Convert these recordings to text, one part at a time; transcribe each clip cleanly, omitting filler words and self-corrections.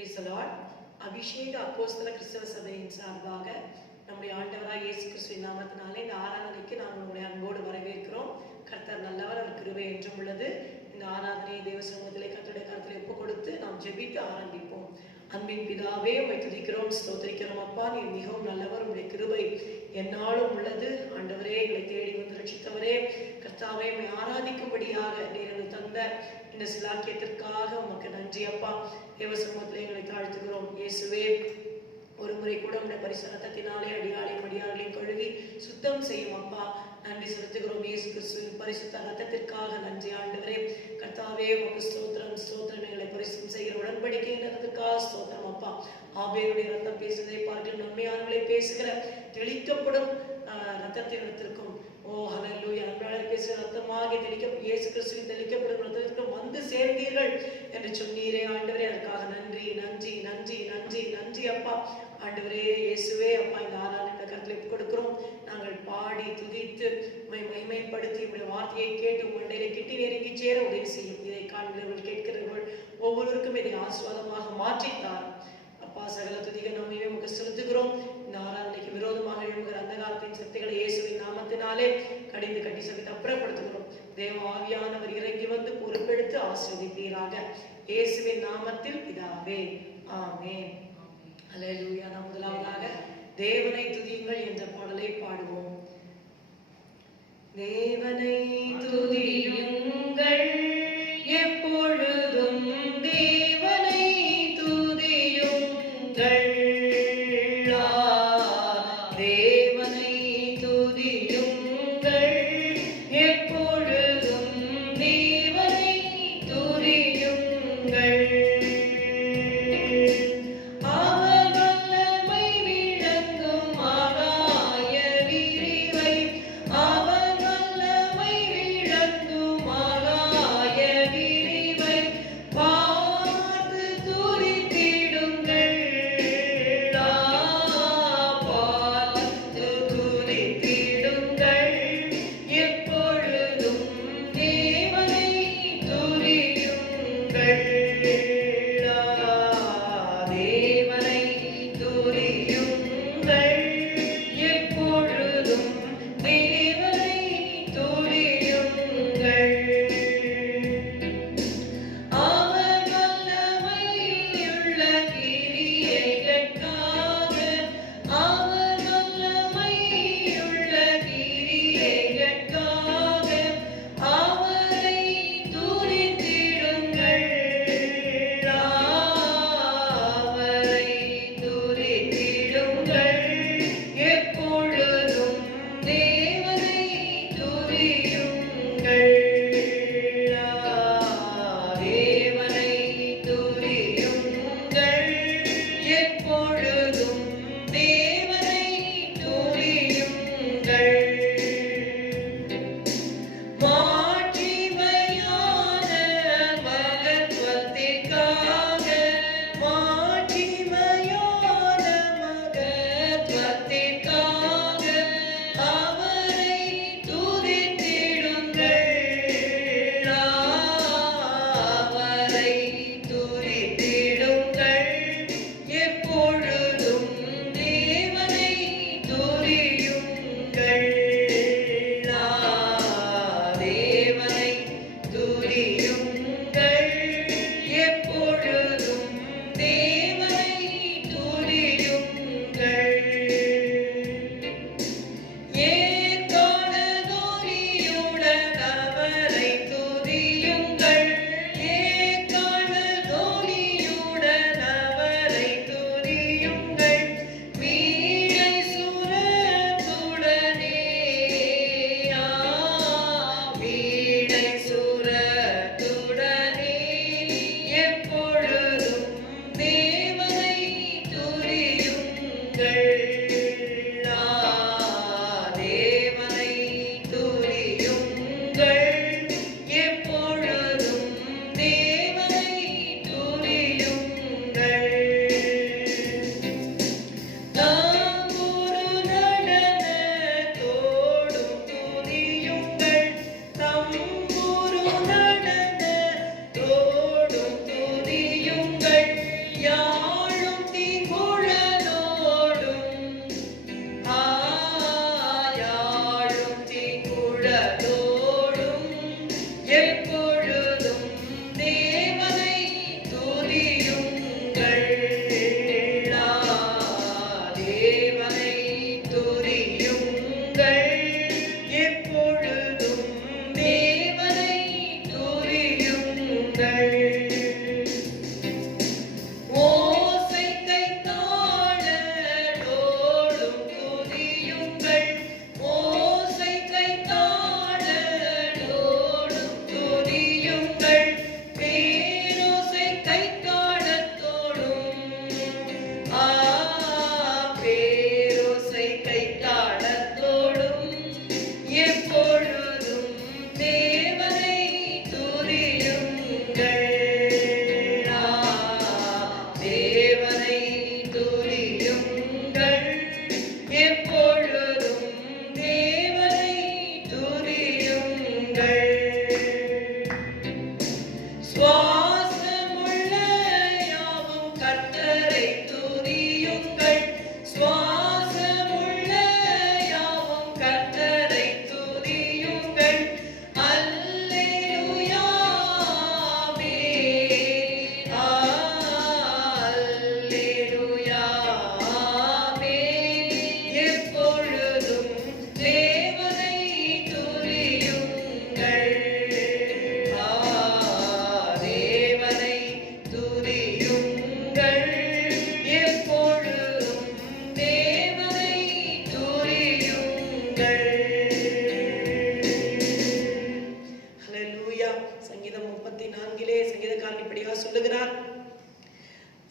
Praise the Lord. அபிஷேக அப்போஸ்தல கிறிஸ்தவ சபையின் சார்பாக நம்முடைய ஆண்டவராய் இயேசு கிறிஸ்துவின் நாமத்தினாலே இந்த ஆராதனைக்கு நாம் உங்களுடைய அன்போடு வரவேற்கிறோம். கர்த்தர் நல்லவர், அவர் கிருபை என்றும் உள்ளது. இந்த ஆராதனையை தேவ சமூகத்திலே கர்த்தருடைய கருத்திலே ஒப்புக் கொடுத்து நாம் ஜெபித்து ஆரம்பிப்போம். அன்பின் பிதாவே, உம்மை துதிக்கிறோம், ஸ்தோத்திரிக்கிறோம். அப்பா, நீர் மிகவும் நல்லவர், உம்முடைய கிருபை எந்நாளும் உள்ளது. ஆண்டவரே, எங்களை தேடி வந்து ரட்சித்தவரே, கர்த்தாவே, உம்மை ஆராதிக்கும்படியாக நீர் எங்களுக்கு தந்த இந்த சிலாக்கியத்திற்காக உமக்கு நன்றி அப்பா. தேவ சமூகத்திலே எங்களை தாழ்த்துகிறோம். இயேசுவே, ஒரு முறை கூட உடைய பரிசு ரத்தத்தினாலே அடியாளையும் கழுவி சுத்தம் செய்யும் அப்பா. நன்றி செலுத்துகிறோம். இயேசு கிறிஸ்துவின் பரிசுத்த ரத்தத்திற்காக நன்றி ஆண்டவரே. கர்த்தாவே, உமக்கு ஸ்தோத்திரம் ஸ்தோத்திரம். எங்களை பரிசுத்தம் செய்கிற உடன்படிக்கை ரத்தத்திற்காக ஸ்தோத்திரம் அப்பா. ஆபேலுடைய ரத்தம் பேசுவதை பார்க்கலாம், நன்மையானவர்களை பேசுகிற தெளிக்கப்படும் ரத்தத்தினத்திற்கும் ஹல்லேலூயா, நன்மையாளர் பேசுகிற ரத்தமாகி இயேசு கிறிஸ்துவின் தெளிக்கப்படும் ரத்தத்திற்கும் வந்து சேர்ந்தீர்கள் என்று சொன்னீரே ஆண்டவரே. அதற்காக நன்றி நன்றி நன்றி நன்றி நன்றி அப்பா. ஆண்டவரே இயேசுவே அப்பா, இந்த ஆராதனை கருத்தில் கொடுக்கிறோம். நாங்கள் பாடி துதித்து உம்மை மகிமைப்படுத்தி உடைய வார்த்தையை கேட்டு உண்டையிலே கிட்டி நெருங்கி சேர உதவி செய்யும். இதை காண்கிறவர்கள் கேட்கிறவர்கள் ஒவ்வொருவருக்கும் இதை ஆசீர்வாதமாக மாற்றித்தார் அப்பா. சகல துதிகள் நம்மையே உமக்கு செலுத்துகிறோம். இந்த ஆராதனைக்கு விரோதமாக எழுகிற அந்த காலத்தின் சக்திகளை இயேசுவின் நாமத்தினாலே கடிந்து கட்டி சபித்து அப்புறப்படுத்துகிறோம். தேவ ஆவியானவர் இறங்கி வந்து பொறுப்பெடுத்து ஆசீர்வதிப்பீராக. இயேசுவின் நாமத்தில் பிதாவே, ஆமென். அல்லேலூயா. நாம் முதலாவதாக தேவனை துதியுங்கள் என்ற பாடலை பாடுவோம். தேவனை துதியுங்கள் எப்பொழுதும், தேவனை துதியுங்கள். தேவனை துதியுங்கள் எப்பொழுதும், தேவனை துதியுங்கள். பாட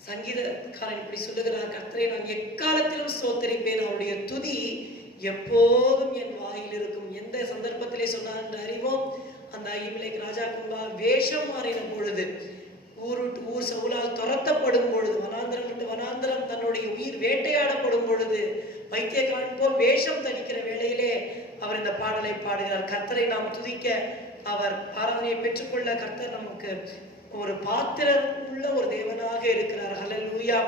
சங்கீதக்காரன் இப்படி சொல்லுகிறார், கர்த்தரை நான் எக்காலத்திலும் ஸ்தோத்தரிப்பேன், அவருடைய துதி எப்போதும் என் வாயில் இருக்கும். எந்த சந்தர்ப்பத்திலே சொன்னார் என்று அறிவோம். அந்த அகிமெலேக் ராஜாக்குள்ளா வேஷம் மாறின பொழுது, ஊர் சவுலால் துரத்தப்படும் பொழுது, வனாந்தரம் விட்டு வனாந்தரம் தன்னுடைய உயிர் வேட்டையாடப்படும் பொழுது, வைத்தியக்காரன் போல் வேஷம் தரிக்கிற வேளையிலே அவர் இந்த பாடலை பாடுகிறார். கர்த்தரை நாம் துதிக்க, அவர் ஆராதனையை பெற்றுக்கொள்ள கர்த்தர் நமக்கு ஒரு பாத்திரம் உள்ள ஒரு தேவனாக இருக்கிறார். ஹல்லேலூயா.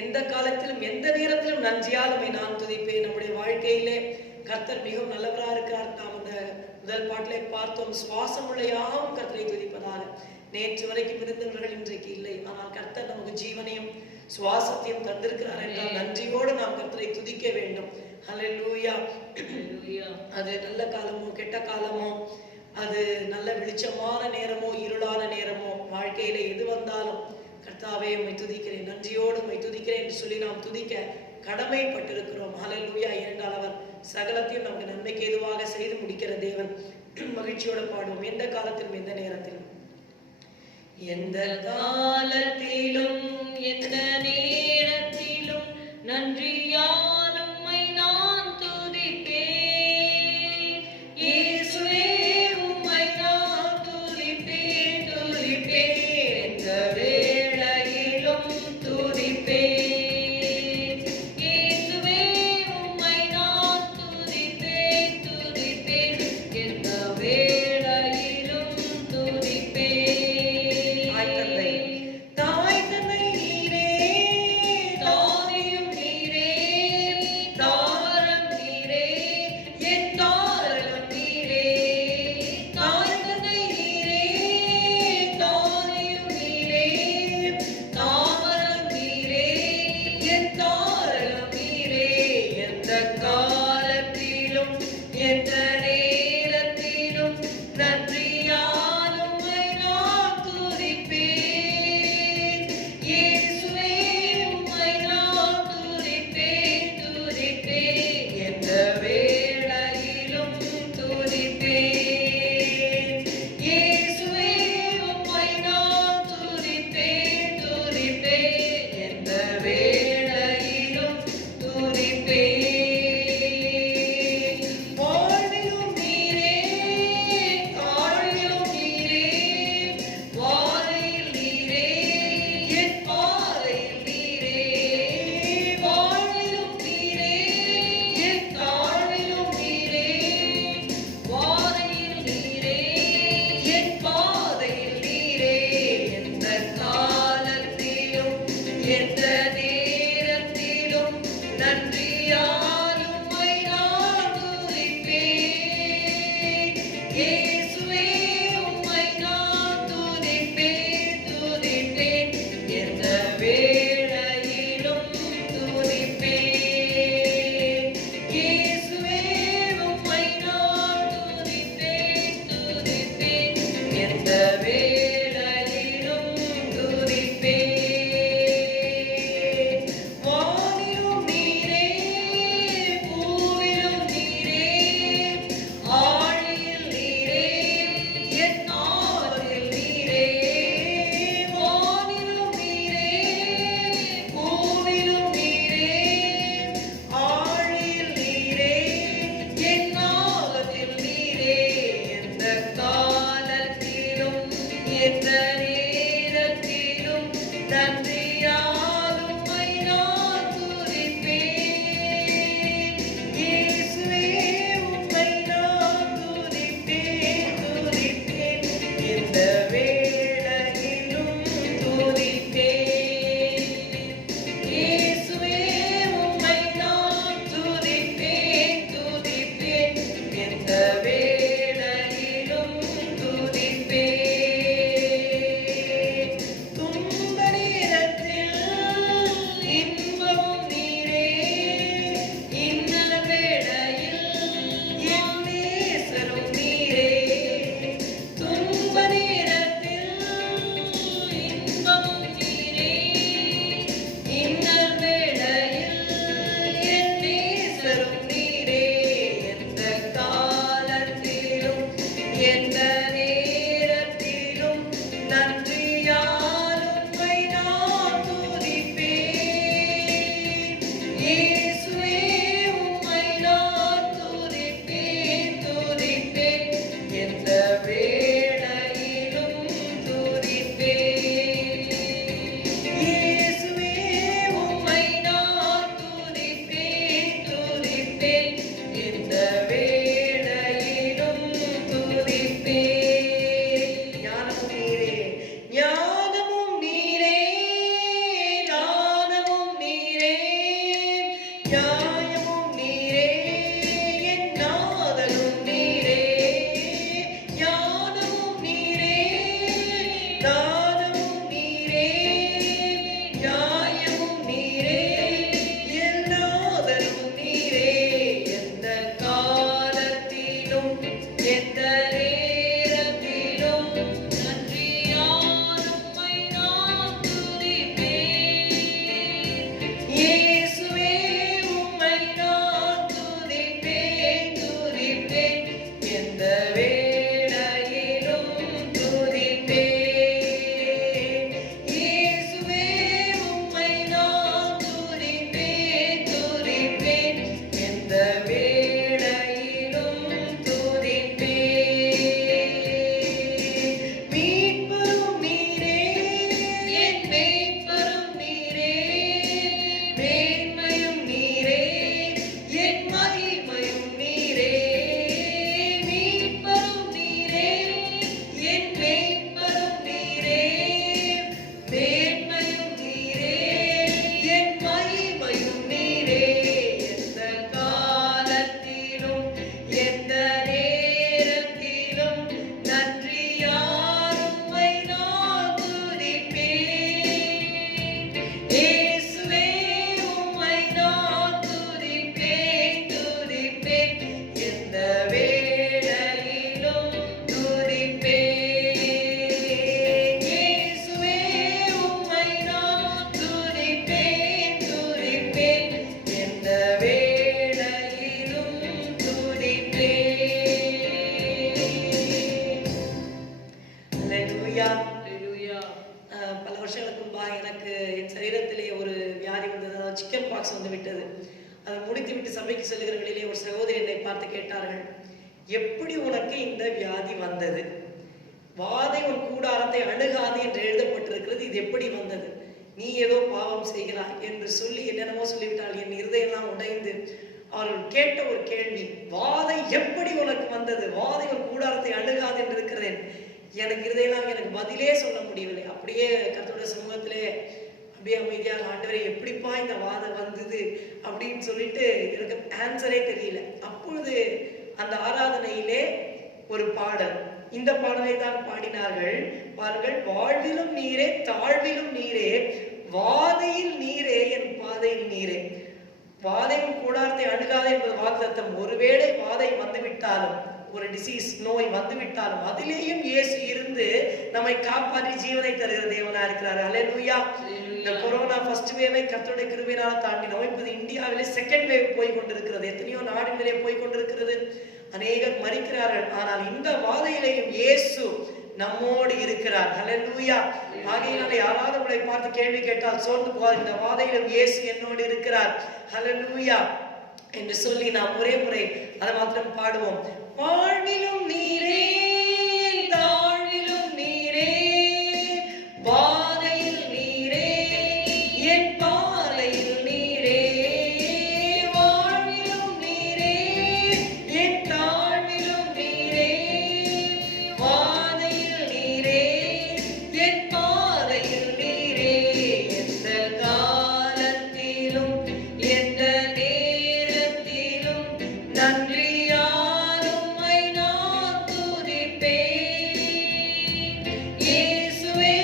எந்த காலத்திலும் எந்த நேரத்திலும் நன்றியால் நான் துதிப்பேன். நம்முடைய வாழ்க்கையிலே கர்த்தர் மிகவும் நல்லவராக இருக்கிறார். நாம் அந்த முதல் பாட்டிலே பார்த்தோம், சுவாசம் உள்ள யாவும் கர்த்தரை துதிப்பதாக. நேற்று வரைக்கும் இருந்தவர்கள் இன்றைக்கு இல்லை, ஆனால் கர்த்தர் நமக்கு ஜீவனையும் சுவாசத்தையும் தந்திருக்கிறார் என்றால் நன்றியோடு நாம் கர்த்தரை துதிக்க வேண்டும். ஹல்லேலூயா. அது நல்ல காலமோ கெட்ட காலமோ, அது நல்ல வெளிச்சமான நேரமோ இருளான நேரமோ, வாழ்க்கையில எது வந்தாலும் கர்த்தாவே உம்மை துதிக்கிறேன், நன்றியோடு உம்மை துதிக்கிறேன் என்று சொல்லி நாம் துதிக்க கடமைப்பட்டிருக்கிறோம். ஹல்லேலூயா. என்றால் அவர் சகலத்தையும் நமக்கு நன்மைக்கு ஏதுவாக செய்து முடிக்கிற தேவன். மகிழ்ச்சியோட பாடுவோம். எந்த காலத்திலும் எந்த நேரத்திலும், எந்த காலத்திலும் எந்த நேரத்திலும் நன்றியால் உம்மை நான் துதிப்பேன். இயேசுவே உம்மை நான் துதிப்பேன், துதிப்பேன், எந்த வேளையிலும் துதிப்பேன். இயேசுவே உம்மை நான் துதிப்பேன், துதிப்பேன், எந்த வேளையிலும் துதிப்பேன். தாய் தந்தை நீரே, தானியும் நீரே, தாரம் நீரே, என் தாரகம் நீரே. தாய் தந்தை நீரே, தானியும் நீரே, தாரம் நீரே, என் தாரகம் நீரே. எந்த காலத்திலும் எந்த நேரத்திலும் நன்றியால் உம்மை நான் துதிப்பேன். இயேசுவே உம்மை நான் துதிப்பேன், துதிப்பேன், எந்த வேளையிலும் துதிப்பேன். இயேசுவே உம்மை நான் துதிப்பேன், துதிப்பேன், எந்த வேளையிலும் துதிப்பேன். வாழ்விலும் நீரே, தாழ்விலும் நீரே, வாரையில் நீரே, என் பாதையில் நீரே. வாழ்விலும் நீரே, என் தாழ்விலும் நீரே, வாரையில் நீரே, என் பாதையில் நீரே. எந்த காலத்திலும் எந்த நேரத்திலும் நன்றியால் உம்மை நான் துதிப்பேன். இயேசுவே உம்மை நான் துதிப்பேன், துதிப்பேன், எந்த வேளையிலும் துதிப்பேன். இயேசுவே உம்மை நான் துதிப்பேன், துதிப்பேன், எந்த வேளையிலும் துதிப்பேன். வானிலும் நீரே, பூவிலும் நீரே, ஆழியில் நீரே, என் ஆறில் நீரே. வானிலும் நீரே, பூவிலும் நீரே, ஆழியில் நீரே, என் ஆழத்தில் நீரே. எந்த காலத்திலும் எந்த நேரத்திலும் நன்றியால் உம்மை நான் துதிப்பேன். இயேசுவே உம்மை நான் துதிப்பேன், துதிப்பேன், எந்த வேளையிலும் துதிப்பேன். இயேசுவே உம்மை நான் துதிப்பேன், துதிப்பேன், எந்த வேளையிலும் துதிப்பேன். துன்ப நேரத்தில் நியாயமும் நீரே, என் நாதனும் நீரே, ஞானமும் நீரே, தானமும் நீரே, நியாயமும் நீரே, என் நாதனும் நீரே. எந்த காலத்திலும் எந்த நேரத்திலும் நன்றியால் உம்மை நான் துதிப்பேன். இயேசுவே உம்மை நான் துதிப்பேன், துதிப்பேன். எந்த வேளையிலும் துதிப்பேன். இயேசுவே உம்மை நான் துதிப்பேன், துதிப்பேன். எந்த வேளையிலும் துதிப்பேன். மீட்பரும் நீரே, என் மேய்ப்பரும் நீரே, மேன்மையும் நீரே, என் மகிமையும் நீரே. மீட்பரும் நீரே, என் மேய்ப்பரும் நீரே, மேன்மையும் நீரே, என் மகிமையும் நீரே. எந்த காலத்திலும் எந்த நேரத்திலும் நன்றியால் உம்மை நான் துதிப்பேன். இயேசுவே உம்மை நான் துதிப்பேன், துதிப்பேன். எந்த வேளையிலும் துதிப்பேன். இயேசுவே உம்மை நான் துதிப்பேன், துதிப்பேன். எந்த வேளையிலும் துதிப்பேன். அல்லேலூயா. பல வருஷங்களுக்கு முன்பாக எனக்கு என் சரீரத்திலே ஒரு வியாதி வந்தது, அதாவது சிக்கன் பாக்ஸ் வந்து விட்டது. அதை முடித்து விட்டு சபைக்கு செல்லுகிற வழியிலே ஒரு சகோதரி என்னை பார்த்து கேட்டார்கள், எப்படி உனக்கு இந்த வியாதி வந்தது? வாதை உன் கூடாரத்தை அணுகாது என்று எழுதப்பட்டிருக்கிறது, இது எப்படி வந்தது? நீ ஏதோ பாவம் செய்கிறாய் என்று சொல்லி என்னென்னமோ சொல்லிவிட்டாள். என் இருதயெல்லாம் உடைந்து அவர்கள் கேட்ட ஒரு கேள்வி, வாதை எப்படி உனக்கு வந்தது? வாதை உன் கூடாரத்தை அணுகாது என்று இருக்கிறேன். எனக்கு இருதயெல்லாம் எனக்கு பதிலே சொல்ல முடியவில்லை. அப்படியே கர்த்தருடைய சமூகத்திலே அப்படியே அமைதியாக, ஆண்டவரே எப்படிப்பா இந்த வாதம் வந்தது அப்படின்னு சொல்லிட்டு எனக்கு ஆன்சரே தெரியல. அப்பொழுது அந்த ஆராதனையிலே ஒரு பாடல், இந்த பாடலை தான் பாடினார்கள். பாருங்கள், வாழ்விலும் நீரே தாழ்விலும் நீரே, வாதையில் நீரே என் பாதையில் நீரே. வாதையும் கூடாரத்தை அணுகாதே என்பது வாக்குத்தத்தம். ஒருவேளை வாதை வந்துவிட்டாலும், ஒரு டிசீஸ் நோய் வந்துவிட்டாலும் அதிலேயும் இயேசு இருந்து நம்மை காப்பாற்றி ஜீவனை தருகிற தேவனா இருக்கிறார். அல்லேலூயா. இந்த கொரோனா ஃபர்ஸ்ட் வேவை கர்த்தருடைய கிருபையினால தாண்டினோம். இப்போது இந்தியாவிலே செகண்ட் வேவ் போய் கொண்டிருக்கிறது. எத்தனையோ நாடுகளிலே போய் கொண்டிருக்கிறது. அநேகர் மரிக்கிறார்கள். ஆனால் இந்த வாதையிலேயும் இயேசு நம்மோடு இருக்கிறார். அல்லேலூயா. ஆகையினால யாராவது உங்களை பார்த்து கேள்வி கேட்டால் சோர்ந்து போகாது, இந்த வாதையிலும் இயேசு என்னோடு இருக்கிறார். அல்லேலூயா என்று சொல்லி நாம் ஒரே முறை அதை மாத்திரம் பாடுவோம். வாழ்விலும் நீரே, தாழ்விலும் நீரே, வாதையில் நீரே, என் பாதையில் நீரே. வாழ்விலும் நீரே, என் தாழ்விலும் நீரே, வாதையில் நீரே, என் பாதையில் நீரே. எந்த காலத்திலும் எந்த நேரத்திலும் நன்றியால் உம்மை நான் துதிப்பேன். இயேசுவே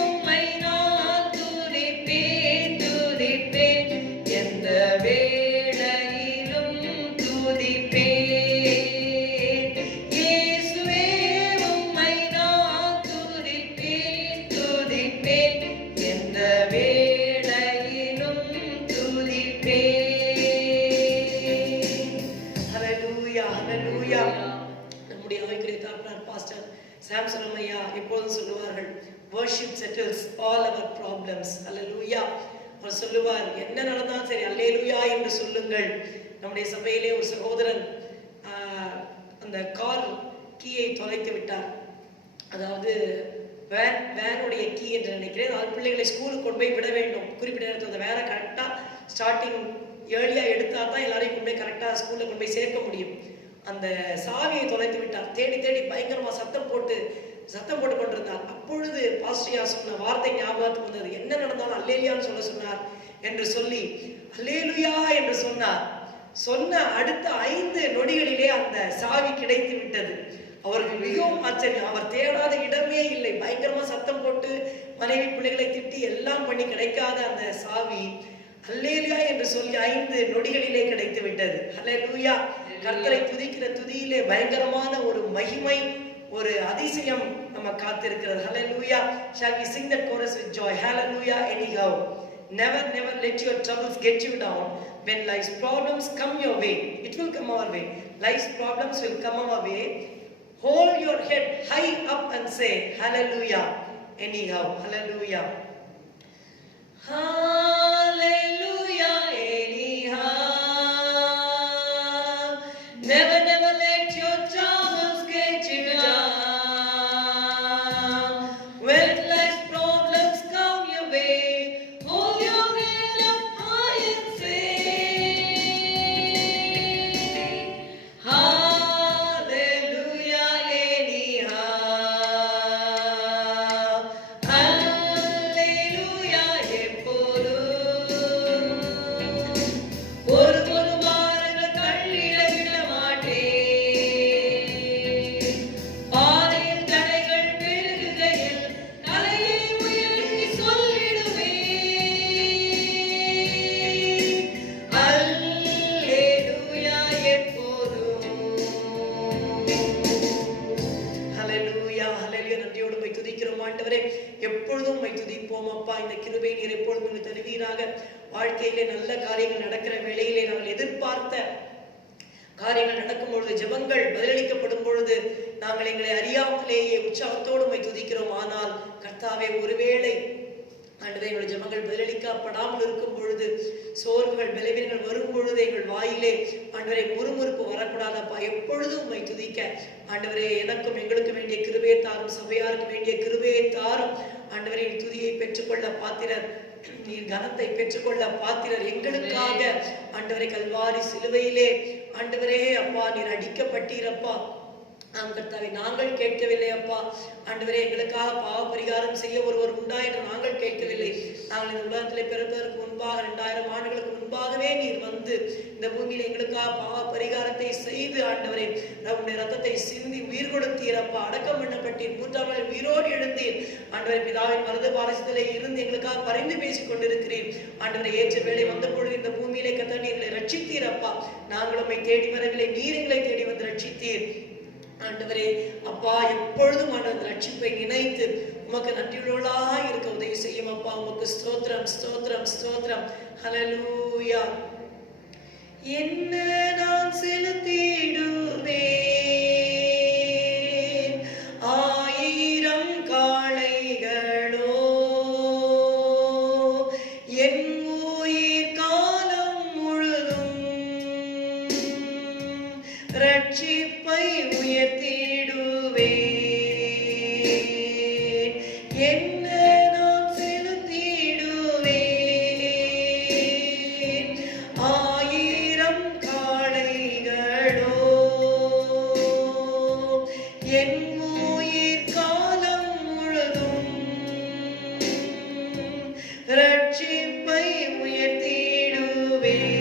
உம்மை நான் துதிப்பேன், துதிப்பேன். எந்த வேளையிலும் துதிப்பேன். இயேசுவே உம்மை நான் துதிப்பேன், துதிப்பேன். எந்த வேளையிலும் துதிப்பேன். ஹல்லேலூயா, ஹல்லேலூயா. நம்முடைய ஆவிக்குரிய தகப்பனார் பாஸ்டர் சாம்சன் ஐயா எப்போதும் சொல்லுவார்கள், worship settles all our problems. ஹல்லேலூயா. அவர் சொல்லுவார், என்ன நடந்தாலும் சரி அல்லேலூயா என்று சொல்லுங்கள். நம்முடைய சபையிலே ஒரு சகோதரன் அந்த கார் கீயை தொலைத்து விட்டார். அதாவது வேனுடைய கீ என்று நினைக்கிறேன். அது பிள்ளைகளை ஸ்கூலுக்கு கொண்டு போய் விட வேண்டும். குறிப்பிட்ட நேரத்தில் அந்த வேனை கரெக்டாக ஸ்டார்டிங் ஏர்லியாக எடுத்தால் தான் எல்லாரையும் கொண்டு போய் கரெக்டாக ஸ்கூலில் கொண்டு போய் சேர்க்க முடியும். அந்த சாவியை தொலைத்து விட்டார். தேடி தேடி பயங்கரமாக சத்தம் போட்டு சத்தம் போட்டு கொண்டிருந்தார். அப்பொழுது பாஸ்டியா சொன்ன வார்த்தை ஞாபகத்துக்கு வந்தது. என்ன நடந்தாலும் அல்லேலியான்னு சொல்ல சொன்னார் என்று சொல்லி அல்லேலுயா என்று சொன்னார். சொன்ன அடுத்த 5 நொடிகளிலே அந்த சாவி கிடைத்து விட்டது. அவருக்கு மிகவும் ஆச்சரியம். அவர் தேடாத இடமே இல்லை. பயங்கரமா சத்தம் போட்டு மனைவி பிள்ளைகளை திட்டி எல்லாம் பண்ணி கிடைக்காத அந்த சாவி அல்லேலுயா என்று சொல்லி 5 நொடிகளிலே கிடைத்து விட்டது. அல்லேலூயா. கர்த்தரை துதிக்கிற துதியிலே பயங்கரமான ஒரு மகிமை, ஒரு அதிசயம் நம்ம காத்திருக்கிறது. Hallelujah. Shall we sing that chorus with joy? Hallelujah. Anyhow, never let your troubles get you down. When life's problems come your way, it will come our way. Life's problems will come our way. Hold your head high up and say hallelujah. Anyhow. Hallelujah. Hallelujah. Anyhow. Never let your troubles get you down. When life's problems come your way, hold your head up high and say hallelujah. Anyhow. Hallelujah. எப்போதும் ஒரு வாரங்கள் தள்ளிட விட மாட்டேன். பாதையில் தடைகள் பெருகுகையில் தலையை உயர்த்தி சொல்லிடுவேன் அல்லேலூயா எப்போதும். ஹல்லேலூயா. ஹல்லேலூயா. நன்றியோடு உம்மை துதிக்கிறோம் ஆண்டவரே. எப்பொழுதும் உம்மை துதிப்போம் அப்பா. இந்த கிருபை நீர் எப்பொழுதும் எங்களுக்கு தருவீராக. வாழ்க்கையிலே நல்ல காரியங்கள் நடக்கிற வேளையிலே நாங்கள் எதிர்பார்த்த காரியங்கள் நடக்கும் பொழுது, ஜெபங்கள் பதிலளிக்கப்படும் பொழுது நாங்கள் எங்களை அறியாமலேயே உற்சாகத்தோடு உம்மை துதிக்கிறோம். ஆனால் கர்த்தாவே, ஒருவேளை ஆண்டவரே எங்கள் ஜெபங்கள் பதிலளிக்கப்படாமல் இருக்கும் பொழுது, சோர்வுகள் பலவீனங்கள் வரும் பொழுது எங்கள் வாயிலே ஆண்டவரே முறுமுறுப்பு வரக்கூடாதப்பா. எப்பொழுதும் உம்மை துதிக்க ஆண்டவரே எனக்கும் எங்களுக்கு வேண்டிய கிருபையை தாரும், சபையாருக்கு வேண்டிய கிருபையை தாரும். ஆண்டவரே துதியை பெற்றுக்கொள்ள பாத்திரர், நீர் கனத்தை பெற்றுக்கொள்ள பாத்திரர். எங்களுக்காக ஆண்டவரே கல்வாரி சிலுவையிலே ஆண்டவரே அப்பா நீர் அடிக்கப்பட்டீரப்பா. நாம் கர்த்தாவே நாங்கள் கேட்கவில்லை அப்பா. ஆண்டவரே எங்களுக்காக பாவ பரிகாரம் செய்ய ஒருவர் உண்டா என்று நாங்கள் கேட்கவில்லை. நாங்கள் இந்த உலகத்திலே பிறப்பதற்கு முன்பாக 2000 ஆண்டுகளுக்கு முன்பாகவே நீர் வந்து இந்த பூமியில எங்களுக்காக பாவ பரிகாரத்தை செய்து ஆண்டவரே நம்முடைய ரத்தத்தை சிந்தி உயிர் கொடுத்தீரப்பா. அடக்கம் பண்ணப்பட்டீர், 3ஆம் நாள் உயிரோடு எழுந்தீர். ஆண்டவரே பிதாவின் வலது பாரசத்திலே இருந்து எங்களுக்காக பரிந்து பேசிக் கொண்டிருக்கிறீர். ஆண்டவரை ஏற்ற வேளை வந்த பொழுது இந்த பூமியிலே கர்த்தர் எங்களை ரட்சித்தீரப்பா. நாங்கள் உம்மை தேடி வரவில்லை, நீர் எங்களை தேடி வந்து ரட்சித்தீர். ஆண்டவரே அப்பா, எப்பொழுதும் அந்த ரட்சிப்பை நினைத்து உமக்கு நன்றியுள்ளவர்களாய் இருக்க உதவி செய்யும் அப்பா. உமக்கு ஸ்தோத்திரம் ஸ்தோத்திரம் ஸ்தோத்திரம். ஹல்லேலூயா. என்ன நான் செலுத்திடுவேன் 1000 காளைகளோ, என் உயிர் காலம் முழுதும் ரட்சிப்பை உயர்த்திடுவேன். என்ன நான் செலுத்திடுவேன் 1000 காளைகளோ, என் உயிர் காலம் முழுதும் ரட்சிப்பை உயர்த்திடுவேன்.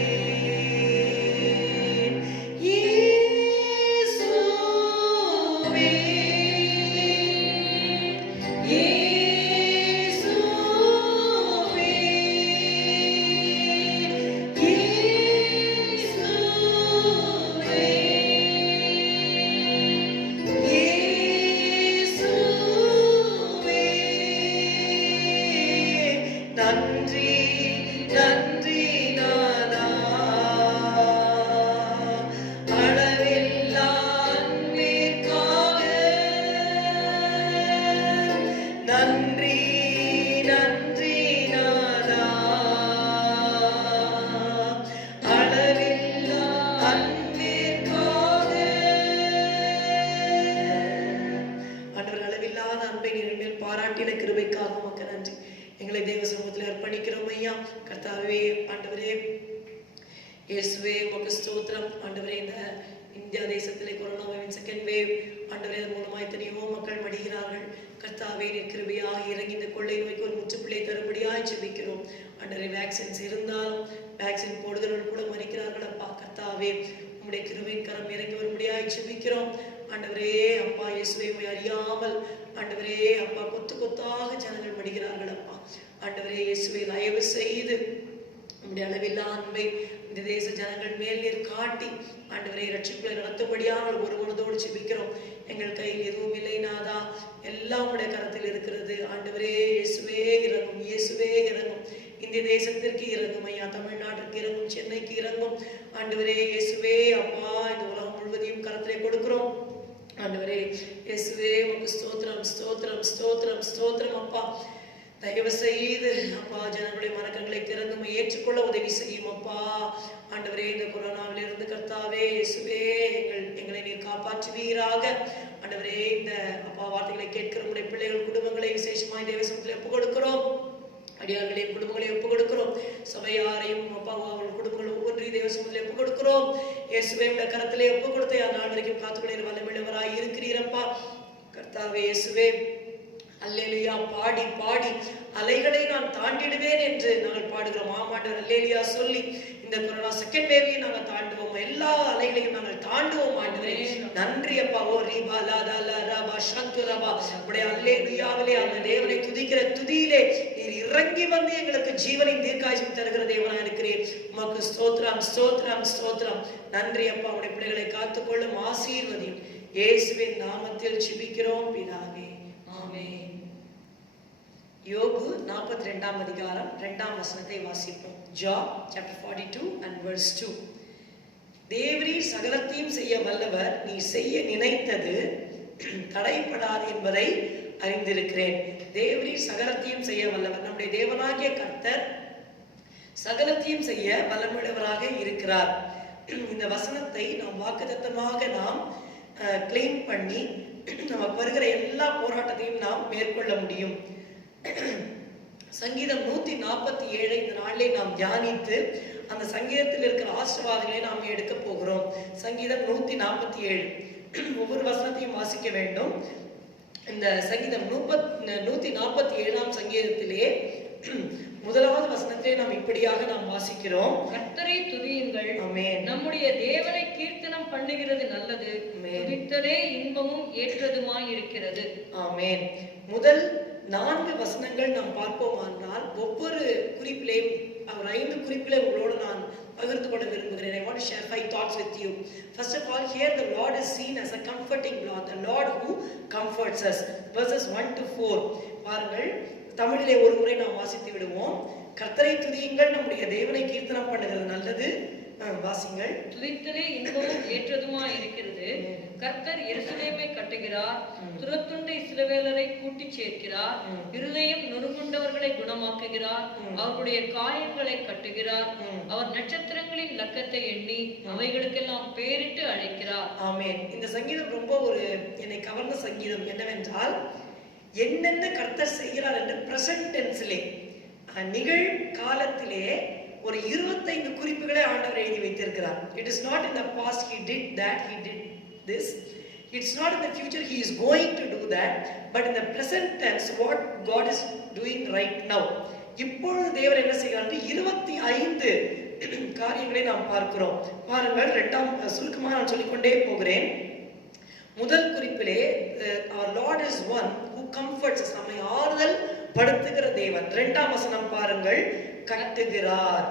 நன்றி நன்றி நானா, அளவில்லா அன்பிற்காக. நன்றி நன்றி நானா, அளவில்லா அன்பிற்காக. ஆண்டவர் அளவில்லாத அன்பை நீர் மேல் பாராட்டின கிருபைக்காக உமக்கு நன்றி. எங்களை தேவ சமூகத்தில் அர்ப்பணிக்கிறோம் ஐயா. கர்த்தாவே ஆண்டவரே இயேசுவே உமக்கு ஸ்தோத்திரம். ஆண்டவரே இந்தியா தேசத்திலே கொரோனாவின் செகண்ட் வேவ் ஆண்டவரே மூலமாய் எத்தனையோ மக்கள் மடிகிறார்கள். கர்த்தாவே நீர் கிருபையாக இறங்கி இந்த கொள்ளை நோய்க்கு ஒரு முற்றுப்புள்ளை தரும்படியாய் ஜெபிக்கிறோம். ஆண்டவரே வேக்சின்ஸ் இருந்தாலும் வேக்சின் போடுதல் கூட மறிக்கிறார்கள் அப்பா. கர்த்தாவே உம்முடைய கிருபையின் கரம் இறங்கி வரும்படியாய் ஜெபிக்கிறோம். ஆண்டவரே அப்பா இயேசுவை அறியாமல் ஆண்டவரே அப்பா கொத்து கொத்தாக ஜனங்கள் மடிகிறார்கள் அப்பா. ஆண்டவரே இயேசுவை தயவு செய்து உம்முடைய அளவில்லா அன்பை இந்த தேச ஜனங்கள் மேல் நீர் காட்டி ஆண்டவரே ரட்சிப்புகளை நடத்தும்படியாக ஒரு மனதோடு ஜெபிக்கிறோம். எங்கள் கையில் எதுவும் இல்லை நாதா, எல்லாம் உடைய கரத்தில் இருக்கிறது. ஆண்டவரே இயேசுவே இறங்கும், இயேசுவே இறங்கும். இந்திய தேசத்திற்கு இறங்கும் ஐயா, தமிழ்நாட்டிற்கு இறங்கும், சென்னைக்கு இறங்கும். ஆண்டவரே இயேசுவே அப்பா இந்த உலகம் முழுவதையும் கரத்திலே கொடுக்கிறோம். ஆண்டவரே இயேசுவே உமக்கு ஸ்தோத்திரம் ஸ்தோத்திரம் ஸ்தோத்திரம் ஸ்தோத்திரம் அப்பா. தயவு செய்து அப்பா ஜனங்களுடைய மனக்கங்களை திறந்து ஏற்றுக்கொள்ள உதவி செய்யும் அப்பா. ஆண்டவரே இந்த கொரோனாவில இருந்து கர்த்தாவே இயேசுவே எங்களை நீர் காப்பாற்றுவீராக. ஆண்டவரே இந்த அப்பா வார்த்தைகளை கேட்கிற உடைய பிள்ளைகள் குடும்பங்களை விசேஷமாய் தேவசமத்தில் ஒப்பு கொடுக்கிறோம். அடியார்களையும் குடும்பங்களை ஒப்பு கொடுக்கிறோம். சபையாரையும் அப்பா அவர்கள் குடும்பங்கள் ஒவ்வொன்றையும் தேவசமத்தில் ஒப்பு கொடுக்கிறோம். இயேசுவே உடைய கரத்திலே ஒப்பு கொடுத்த நாள் வரைக்கும் காத்துக்கொள்ள வல்லமையுள்ளவராய் இருக்கிறீரப்பா. கர்த்தாவே இயேசுவே அல்லேலுயா பாடி பாடி அலைகளை நான் தாண்டிடுவேன் என்று நாங்கள் பாடுகிறோம். ஆமாண்டவர் அல்லேலுயா சொல்லி இந்த கொரோனா செகண்ட் வேவையும் நாங்கள் தாண்டுவோம். எல்லா அலைகளையும் நாங்கள் தாண்டுவோம். ஆண்டவரே நன்றி அப்பா. ஓ ரீபா லாதா லரபா சந்துரபா உடைய அல்லேலுயாவிலே அந்த தேவனை துதிக்கிற துதியிலே நீர் இறங்கி வந்து எங்களுக்கு ஜீவனின் தீர்க்காயுசம் தருகிற தேவனாக இருக்கிறேன். உமக்கு ஸ்தோத்திரம் ஸ்தோத்திரம் ஸ்தோத்திரம். நன்றி அப்பா. உடைய பிள்ளைகளை காத்துக்கொள்ளும், ஆசீர்வதியும். இயேசுவின் நாமத்தில் ஜெபிக்கிறோம் பிதாவே, ஆமென். யோபு 42ஆம் அதிகாரம் 2ஆம் வசனத்தை வாசிப்போம். Job chapter 42 and verse 2. தேவரீர் சகலத்தையும் செய்ய வல்லவர், நீ செய்ய நினைத்தது தடைப்படாது என்பதை அறிந்திருக்கிறேன். தேவரீர் சகலத்தையும் செய்ய வல்லவர். நம்முடைய தேவனாகிய கர்த்தர் சகலத்தையும் செய்ய வல்லமுள்ளவராக இருக்கிறார். இந்த வசனத்தை நாம் வாக்குத்தத்தமாக நாம் கிளைம் பண்ணி நமக்கு வருகிற எல்லா போராட்டத்தையும் நாம் மேற்கொள்ள முடியும். சங்கீதம் 147 இந்த நாளிலே நாம் தியானித்து அந்த சங்கீதத்தில் இருக்கிற ஆசீர்வாதங்களை நாம் எடுக்க போகிறோம். சங்கீதம் 147 ஒவ்வொரு வசனத்தையும் வாசிக்க வேண்டும். இந்த சங்கீதம் 147ஆம் சங்கீதத்திலே முதலாவது வசனத்தை நாம் இப்படியாக நாம் வாசிக்கிறோம். கர்த்தரை துதியுங்கள், ஆமென். நம்முடைய தேவனை கீர்த்தனம் பண்ணுகிறது நல்லது, துதித்தலே இன்பமும் ஏற்றதுமாய் இருக்கிறது. ஆமென். முதல் 4 வசனங்கள் நாம் பார்ப்போமானால் ஒவ்வொரு குறிப்பிலையும் அவர் 5 குறிப்பிலே உங்களோடு நான் பகிர்ந்து கொள்ள விரும்புகிறேன். I want to share 5 thoughts with you. First of all, here the Lord is seen as a comforting Lord, the Lord who comforts us. Verses 1 to 4 பாருங்கள். தமிழிலே ஒரு முறை நாம் வாசித்து விடுவோம். கர்த்தரை துதியுங்கள், நம்முடைய தேவனை கீர்த்தனம் பண்ணுகிறது நல்லது. வாசிங்கள். துதித்தலே இன்பமும் ஏற்றதுமாய் இருக்கிறது. கர்த்தர் எருசலேமை கட்டுகிறார், துரத்துண்ட இஸ்ரவேலரை கூட்டி சேர்க்கிறார், இருதயம் நொறுங்குண்டவர்களை குணமாக்குகிறார், அவருடைய காயங்களை கட்டுகிறார், அவர் நட்சத்திரங்களின் லக்கத்தை எண்ணி அவைகளுக்கெல்லாம் பேரிட்டு அழைக்கிறார். ஆமென். இந்த சங்கீதம் ரொம்ப ஒரு என்னை கவர்ந்த சங்கீதம். என்னவென்றால் என்னென்ன கர்த்தர் செய்கிறார் என்று பிரசன்ட் டென்ஸ்லே நிகழ்காலத்திலே ஒரு 25 குறிப்புகளை ஆண்டவர் எழுதி வைத்திருக்கிறார். It is not in the past he did that, he did this. It's not in the future he is going to do that, but in the present tense what God is doing right now. இப்பொழுது தேவன் என்ன செய்கிறார்? 25 காரியங்களை நாம் பார்க்கிறோம். பாருங்கள். சுருக்கமாக நான் சொல்லிக்கொண்டே போகிறேன். முதல் குறிப்பிலே our Lord is one who comforts us, நம்மை ஆறுதல் படுத்துகிற தேவன். 2ஆம் வசனம் பாருங்கள். கட்டுகிறார்,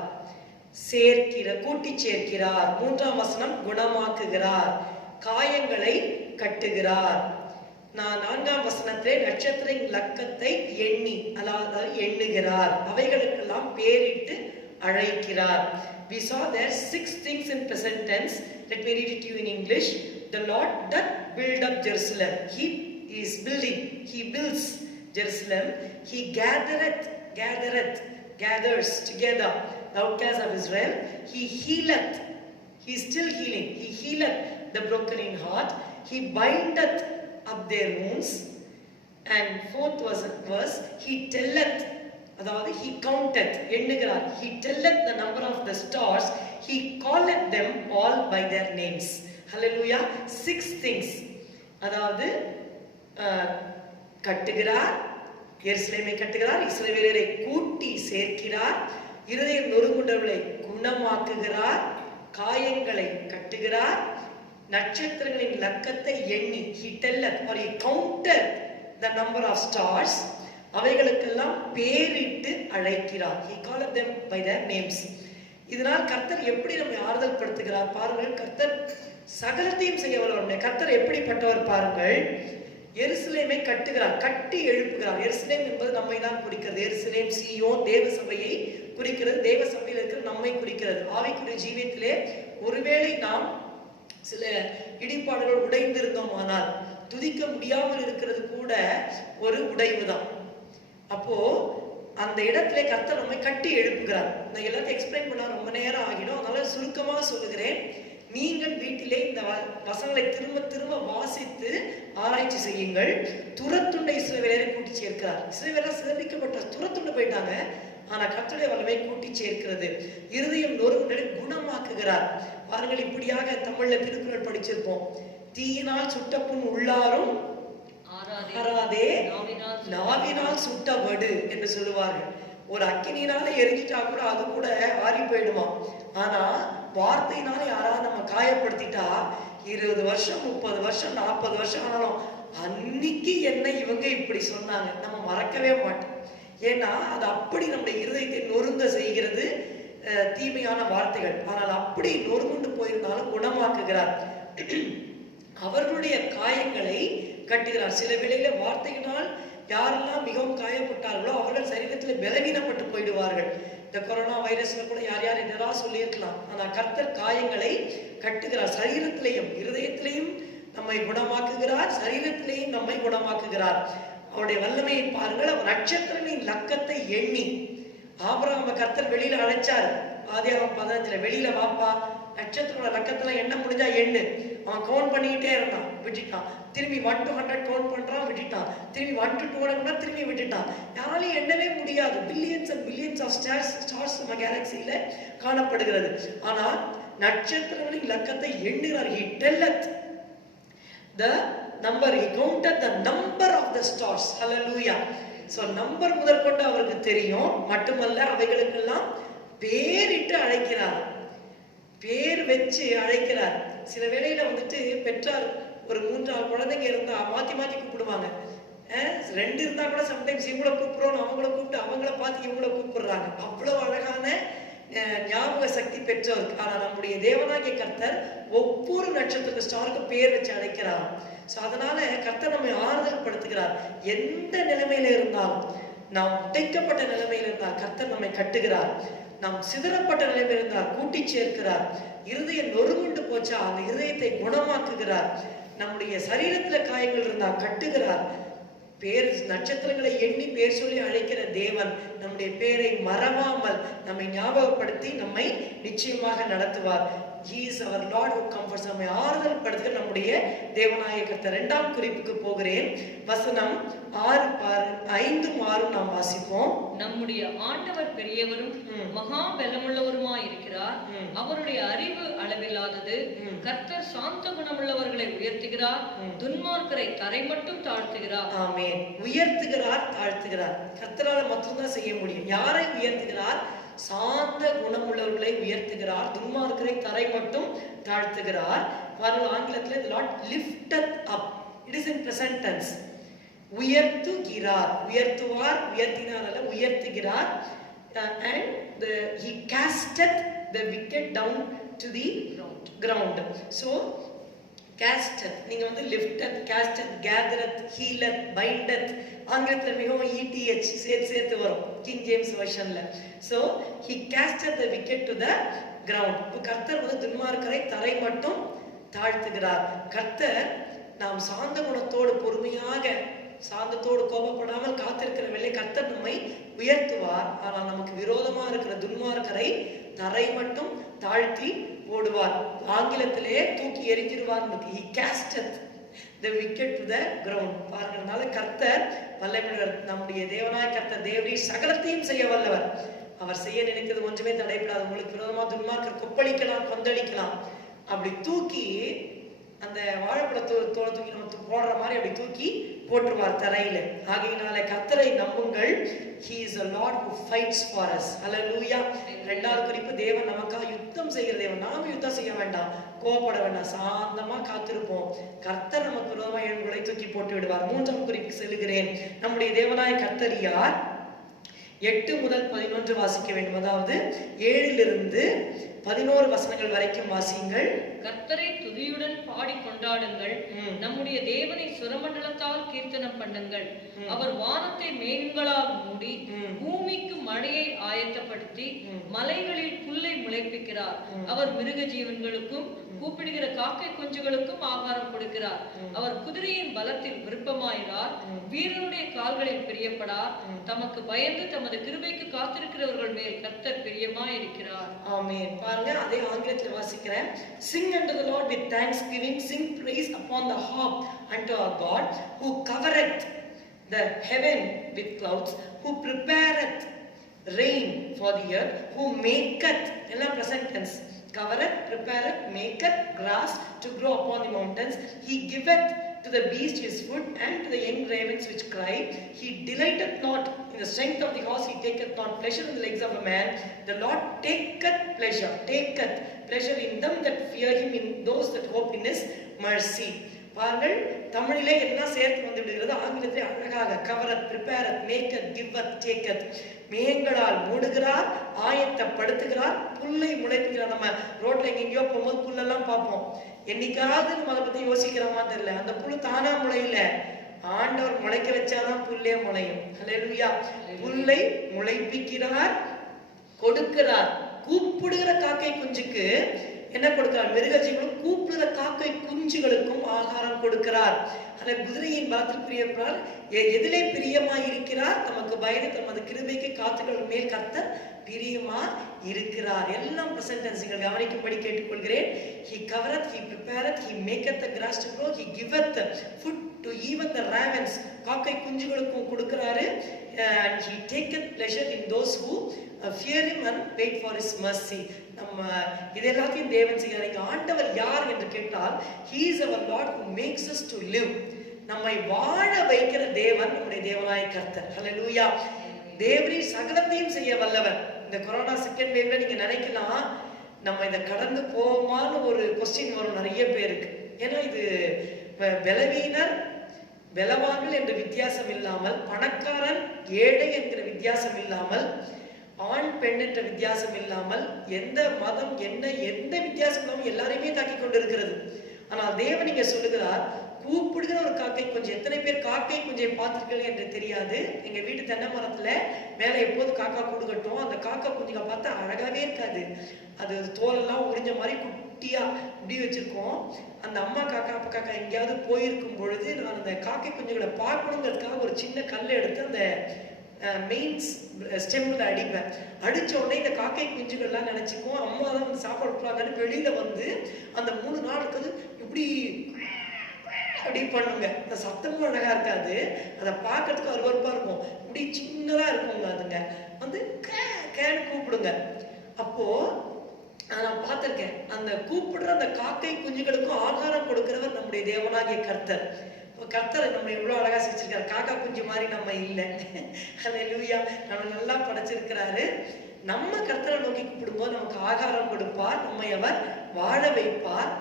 கூட்டி சேர்க்கிறார். 3ஆம் வசனம் குணமாக்குகிறார், காயங்களை கட்டுகிறார். 4ஆம் வசனத்திலே நட்சத்திரின் லக்கத்தை எண்ணி அதாவது எண்ணுகிறார், அவைகளுக்கெல்லாம் பேரிட்டு அழைக்கிறார். We saw there 6 things in present tense. Let me read it to you in English. The Lord doth build up Jerusalem. He is building. He builds Jerusalem. He gathers together the outcasts of Israel. He healeth. He is still healing. He healeth the broken in heart. He bindeth up their wounds. And 4th verse, he telleth, அதாவது he counteth, எண்ணுகிறார். He telleth the number of the stars. He calleth them all by their names. Hallelujah. 6 things. அதாவது கட்டுகிறார், எருசலேமை கட்டுகிறார், இஸ்ரவேலரை கூட்டி சேர்க்கிறார், இருதயம் நொறுங்குண்டவர்களை குணமாக்குகிறார், காயங்களை கட்டுகிறார், நட்சத்திரங்களின் லக்கத்தை எண்ணி he telleth or he counted the number of stars, அவைகளுக்கெல்லாம் பேரிட்டு அழைக்கிறார். he called them by their names. இதனால் கர்த்தர் எப்படி நம்மை ஆறுதல் படுத்துகிறார் பாருங்கள். கர்த்தர் சகலத்தையும் செய்ய வல்லவர். கர்த்தர் எப்படிப்பட்டவர் பாருங்கள். எருசலேமை கட்டுகிறார், கட்டி எழுப்புகிறார். எருசலேம் என்பது நம்மை தான் குறிக்கிறது. எருசலேம் சீயோன் தேவ சபையை குறிக்கிறது. தேவ சபையில் இருக்கிற நம்மை குறிக்கிறது. ஆவிக்குரிய ஜீவியத்திலே ஒருவேளை நாம் சில இடிபாடுகள் உடைந்திருந்தோம், ஆனால் துதிக்க முடியாமல் இருக்கிறது கூட ஒரு உடைவுதான். அப்போ அந்த இடத்திலே கர்த்தர் நம்மை கட்டி எழுப்புகிறார். நான் எல்லாத்தையும் எக்ஸ்பிளைன் பண்ண ரொம்ப நேரம் ஆகிடும், அதனால சுருக்கமாக சொல்லுகிறேன். நீங்கள் வீட்டிலே இந்த வசனங்களை திரும்ப திரும்ப வாசித்து ஆராய்ச்சி செய்யுங்கள். துரத்துண்ட இஸ்ரவேலரை கூட்டி சேர்க்கிறார். இஸ்ரவேலர் சிதறிக்கப்பட்ட துரத்துண்டு போயிட்டாங்க, ஆனா கர்த்தருடைய வல்லமை கூட்டி சேர்க்கிறது. இருதயம் நொறுங்குண்டவர்களை குணமாக்குகிறார். பாருங்கள், இப்படியாக தமிழ்ல திருக்குறள் படிச்சிருப்போம். தீயினால் சுட்ட புண் உள்ளாரும் ஆறாதே, நாவினால் சுட்ட வடு என்று சொல்லுவார்கள். ஒரு அக்கினினால எரிஞ்சிட்டா கூட அது கூட ஆறி போயிடுமா. ஆனா வார்த்தையினால யாராவது நம்ம காயப்படுத்திட்டா 20 வருஷம் 30 வருஷம் 40 வருஷம் ஆனாலும் அன்னைக்கு என்ன இவங்க இப்படி சொன்னாங்க நம்ம மறக்கவே மாட்டோம். ஏன்னா அது அப்படி நம்முடைய இருதயத்தை நொறுங்க செய்கிறது தீமையான வார்த்தைகள். ஆனால் அப்படி நொறுங்குண்டு போயிருந்தாலும் குணமாக்குகிறார். அவர்களுடைய காயங்களை கட்டுகிறார். சில வேளையில வார்த்தையினால் யாரெல்லாம் மிகவும் காயப்பட்டார்களோ அவர்கள் சரீரத்தில் பலவீனப்பட்டு போயிடுவார்கள். இந்த கொரோனா வைரஸ்ல கூட யார் யார் என்னடா சொல்லியிருக்கலாம். ஆனா கர்த்தர் காயங்களை கட்டுகிறார். சரீரத்திலையும் இருதயத்திலையும் நம்மை குணமாக்குகிறார், சரீரத்திலையும் நம்மை குணமாக்குகிறார். அவருடைய வல்லமையை பாருங்கள். அவர் நட்சத்திரங்களின் லக்கத்தை எண்ணி ஆபிரகாம கர்த்தர் வெளியில அழைச்சார். ஆதியாகமம் 15 வெளியில வாப்பா, நட்சத்திரோட லக்கத்துல எண்ண முடிஞ்சா எண்ணு. அவன் கவுண்ட் பண்ணிக்கிட்டே இருந்தான், விட்டுட்டான். திரும்பி 1 to 100 கவுண்ட் பண்றான், விட்டுட்டான். திரும்பி 1 to 200 திரும்பி விட்டுட்டான். யாராலையும் எண்ணவே முடியாது. Billions and billions of stars நம்ம கேலக்சியில காணப்படுகிறது. ஆனால் நட்சத்திரங்களின் லக்கத்தை எண்ணுகிறார். he telleth the number, he counted the number of the stars. hallelujah. so number முதற்கொண்டு அவருக்கு தெரியும். மட்டுமல்ல, அவைகளுக்கெல்லாம் பேரிட்டு அழைக்கிறார், பேர் வச்சு அழைக்கிறார். சில வேளையில வந்துட்டு பெற்றார் ஒரு 3-4 குழந்தைங்க இருந்தா மாத்தி மாத்தி கூப்பிடுவாங்க. 2 இருந்தா கூட சம்டைம்ஸ் இவங்கள கூப்பிடுறோம், அவங்கள கூப்பிட்டு அவங்கள பார்த்து இவங்கள கூப்பிடுறாங்க. அவ்வளவு அழகான ஞாபக சக்தி பெற்றவருக்கு. ஆனா நம்முடைய தேவனாகிய கர்த்தர் ஒவ்வொரு நட்சத்திர ஸ்டாருக்கும் பேர் வச்சு அழைக்கிறார். சோ அதனால கர்த்தர் நம்மை ஆறுதல் படுத்துகிறார். எந்த நிலைமையில இருந்தாலும், நாம் உடைக்கப்பட்ட நிலைமையில இருந்தால் கர்த்தர் நம்மை கட்டுகிறார். நாம் சிதறப்பட்ட நிலைமையில் இருந்தால் கூட்டி சேர்க்கிறார். இருதயம் நொறுங்குண்டு போச்சா அந்த இருதயத்தை குணமாக்குகிறார். நம்முடைய சரீரத்துல காயங்கள் இருந்தால் கட்டுகிறார். பேர் நட்சத்திரங்களை எண்ணி பேர் சொல்லி அழைக்கிற தேவன் நம்முடைய பேரை மறவாமல் நம்மை ஞாபகப்படுத்தி நம்மை நிச்சயமாக நடத்துவார். He is our Lord who comforts. நம்மை ஆறுதல் படுத்துகிற நம்முடைய தேவனாகிய கர்த்தர். 2ஆம் குறிப்புக்கு போகிறேன். வசனம் 5-6 நாம் வாசிப்போம். நம்முடைய ஆண்டவர் பெரியவரும் மகா பலமுள்ளவருமாய் இருக்கிறார். அவருடைய அறிவு அளவில்லாதது. கர்த்தர் சாந்த குணமுள்ளவர்களை உயர்த்துகிறார், துன்மார்க்கரை தரை மட்டும் தாழ்த்துகிறார். ஆமென். உயர்த்துகிறார், தாழ்த்துகிறார். கர்த்தரால் மட்டும்தான் செய்ய முடியும். யாரை உயர்த்துகிறார்? சாந்த குணமுள்ளவர்களை உயர்த்துகிறார், துன்மார்க்கரை தரை மட்டும் தாழ்த்துகிறார். பாருங்கள், ஆங்கிலத்தில் the Lord lifteth up. It is in present tense. உயர்த்துகிறார், உயர்த்துவார், உயர்த்தினார் அல்ல, உயர்த்துகிறார். And he casteth the wicked down to the ground. So casteth, நீங்க வந்து lifteth, casteth, gathereth, healeth, bindeth. ஆங்கிலத்தில் மிகவும் ETH சேர்த்து வரும் கிங் ஜேம்ஸ் வெர்ஷன்ல. So he casteth the wicked to the ground. இப்போ கர்த்தர் வந்து துன்மார்க்கரை தரை மட்டும் தாழ்த்துகிறார். கர்த்தர் நாம் சாந்த குணத்தோடு பொறுமையாக சாந்தத்தோடு கோபப்படாமல் காத்திருக்கிற வேளை கர்த்தர் நம்மை உயர்த்துவார். ஆனால் நமக்கு விரோதமா இருக்கிற துன்மார்க்கரை தரை மட்டும் தாழ்த்தி போடுவார். ஆங்கிலத்திலே தூக்கி எறிஞ்சிருவார். he casteth the wicked to the ground. பாருங்கனால கர்த்தர் வல்லமையுள்ளவர். நம்முடைய தேவனாய கர்த்தர் தேவரீர் சகலத்தையும் செய்ய வல்லவர். அவர் செய்ய நினைத்தது ஒன்றுமே தடைபடாது. உங்களுக்கு விரோதமா துன்மார்க்கர் கொப்பளிக்கலாம், கொந்தளிக்கலாம். அப்படி தூக்கி அந்த வாழைப்பழ தோலை தூக்கி நம்ம போடுற மாதிரி அப்படி தூக்கி போட்டுருவார் தரையில. ஆகையினால கர்த்தரை நம்புங்கள். He is a Lord who fights for us. Hallelujah. இரண்டாவது குறிப்பு, தேவன் நமக்காக யுத்தம் செய்கிற தேவன். நாம யுத்தம் செய்ய வேண்டாம், கோபப்பட வேண்டாம், சாந்தமா காத்திருப்போம். கர்த்தர் நமக்கு விரோதமாக எழும்புகளை தூக்கி போட்டு விடுவார். மூன்றாம் குறிப்பு செல்லுகிறேன். நம்முடைய தேவனாய கர்த்தர் யார்? 8 முதல் 11 வாசிக்க வேண்டும். அதாவது 7 11 வசனங்கள் வரைக்கும் வாசியுங்கள். கர்த்தரை துதியுடன் பாடி கொண்டாடுங்கள். நம்முடைய தேவனை சுரமண்டலத்தால் கீர்த்தனம் பண்ணுங்கள். அவர் வானத்தை மேகங்களால் மூடி பூமிக்கு மழையை ஆயத்தப்படுத்தி மலைகளில் புல்லை முளைப்பிக்கிறார். அவர் மிருக ஜீவன்களுக்கும் கூப்பிடுகிற காக்கை குஞ்சுகளுக்கும் ஆகாரம் கொடுக்கிறார். அவர் குதிரையின் பலத்தில் விருப்பமாயிறார். வீரனுடைய கால்களில் பிரியப்படார். தமக்கு பயந்து தமது கிருபைக்கு காத்திருக்கிறவர்கள் மேல் கர்த்தர் பிரியமாயிருக்கிறார். ஆமென். பாருங்க, அதே ஆங்கிலத்தில் வாசிக்கிறேன். Sing unto the Lord with thanksgiving, sing praise upon the harp unto our God, who covereth the heaven with clouds, who prepareth rain for the earth, who maketh, எல்லாம் present tense, covereth, prepareth, maketh grass to grow upon the mountains. He giveth to the beast his food, and to the young ravens which cry. He delighteth not in the strength of the horse, he taketh not pleasure in the legs of a man. The Lord taketh pleasure in them that fear him, in those that hope in his mercy. பாருங்கள், தமிழிலே எல்லாம் சேர்த்து வந்து விடுகிறது. ஆங்கிலத்திலே அழகாக கவரத், பிரிப்பேரத், மேக்கத், கிவ்வத், டேக்கத். மேகங்களால் மூடுகிறார், ஆயத்தப்படுத்துகிறார், புல்லை முளைப்புகிறார். நம்ம ரோட்ல எங்கெங்கயோ போகும்போது புல்லெல்லாம் பார்ப்போம். என்னைக்காவது நம்ம அதை பத்தி யோசிக்கிறோமா தெரியல. அந்த புல் தானா முளையில, ஆண்டவர் முளைக்க வச்சாதான் புல்லே முளையும். ஹல்லேலூயா. புல்லை முளைப்பிக்கிறார், கொடுக்கிறார். கூப்பிடுகிற காக்கை குஞ்சுக்கு என்ன கொடுக்கிறார்? மிருக ஜீவனும் கூப்பிடுகிற காக்கை குஞ்சுகளுக்கும் ஆகாரம் கொடுக்கிறார். அந்த குதிரையின் பலத்தில் பிரியப்படுறார். எதிலே பிரியமாய் இருக்கிறார்? தமக்கு பயந்து தமது கிருபைக்கு காத்துக்கள் மேல் கர்த்தர் பிரியமா இருக்கிறார். எல்லாம் பிரசன்ட் டென்ஸ்கள் கவனிக்கும்படி கேட்டுக்கொள்கிறேன். He covereth, he prepareth, he maketh the grass to grow, he giveth food to even the ravens. காக்கை குஞ்சுகளுக்கும் கொடுக்கிறாரு. And he taketh pleasure in those who fear him and wait for his mercy. நம்ம இதெல்லாத்தையும் தேவன் செய்கிறார். ஆண்டவர் யார் என்று கேட்டால், he is our Lord who makes us to live. நம்மை வாழ வைக்கிற தேவன் நம்முடைய தேவனாய கர்த்தர். ஹல்லேலூயா. தேவரீ சகலத்தையும் செய்ய வல்லவர். இந்த கொரோனா செகண்ட் வேவ்ல நீங்க நினைக்கலாம், நம்ம இதை கடந்து போவோமான்னு ஒரு கொஸ்டின் வரும் நிறைய பேருக்கு. ஏன்னா இது பலவீனர் பலவான்கள் என்ற வித்தியாசம் இல்லாமல், பணக்காரன் ஏழை என்கிற வித்தியாசம் இல்லாமல், ஆண் பெண் என்ற வித்தியாசம் இல்லாமல், எந்த மதம் என்ன எந்த வித்தியாசம் இல்லாமல் எல்லாரையுமே தாக்கி கொண்டிருக்கிறது. ஆனால் தேவன் இங்க சொல்லுகிறார், கூப்பிடுகிற ஒரு காக்கை குஞ்சு. எத்தனை பேர் காக்கை குஞ்சை பார்த்திருக்கீர்கள் என்று தெரியாது. எங்க வீட்டு தென்னை மரத்துல மேல எப்போது காக்கா கூடு கட்டும். அந்த காக்கா குஞ்சுங்க பார்த்தா அழகாவே இருக்காது. அது தோலெல்லாம் உறிஞ்ச மாதிரி குட்டியா இப்படி வச்சிருக்கோம். அந்த அம்மா காக்கா அப்பா காக்கா எங்கேயாவது போயிருக்கும் பொழுது நான் அந்த காக்கை குஞ்சுகளை பார்க்கணுங்கிறதுக்காக ஒரு சின்ன கல் எடுத்து அந்த மெயின் ஸ்டெம்ல அடிப்பேன். அடிச்ச உடனே இந்த காக்கை குஞ்சுகள்லாம் நினைச்சுக்கும் அம்மா தான் வந்து சாப்பாடு கொடுப்பாங்கன்னு வெளியில வந்து அந்த 3 நாள் இருக்குது இப்படி அப்படி பண்ணுங்க. அந்த சத்தமும் அழகா இருக்காது, அதை பார்க்கறதுக்கு அருவருப்பா இருக்கும். இப்படி சின்னதா இருக்குங்க. அதுங்க வந்து கேன்னு கூப்பிடுங்க. அப்போ நான் பார்த்திருக்கேன், அந்த கூப்பிடுற அந்த காக்கை குஞ்சுகளுக்கும் ஆகாரம் கொடுக்கிறவர் நம்முடைய தேவனாகிய கர்த்தர். கர்த்தர் நம்ம எவ்வளவு அழகா செஞ்சிருக்காரு. காக்கா குஞ்சு மாதிரி நம்ம இல்லை. ஹல்லேலூயா. நம்ம நல்லா படைச்சிருக்கிறாரு. நம்ம கர்த்தரை நோக்கி கூப்பிடும்போது நமக்கு ஆகாரம் கொடுப்பார், நம்மை அவர் வாழ வைப்பார்.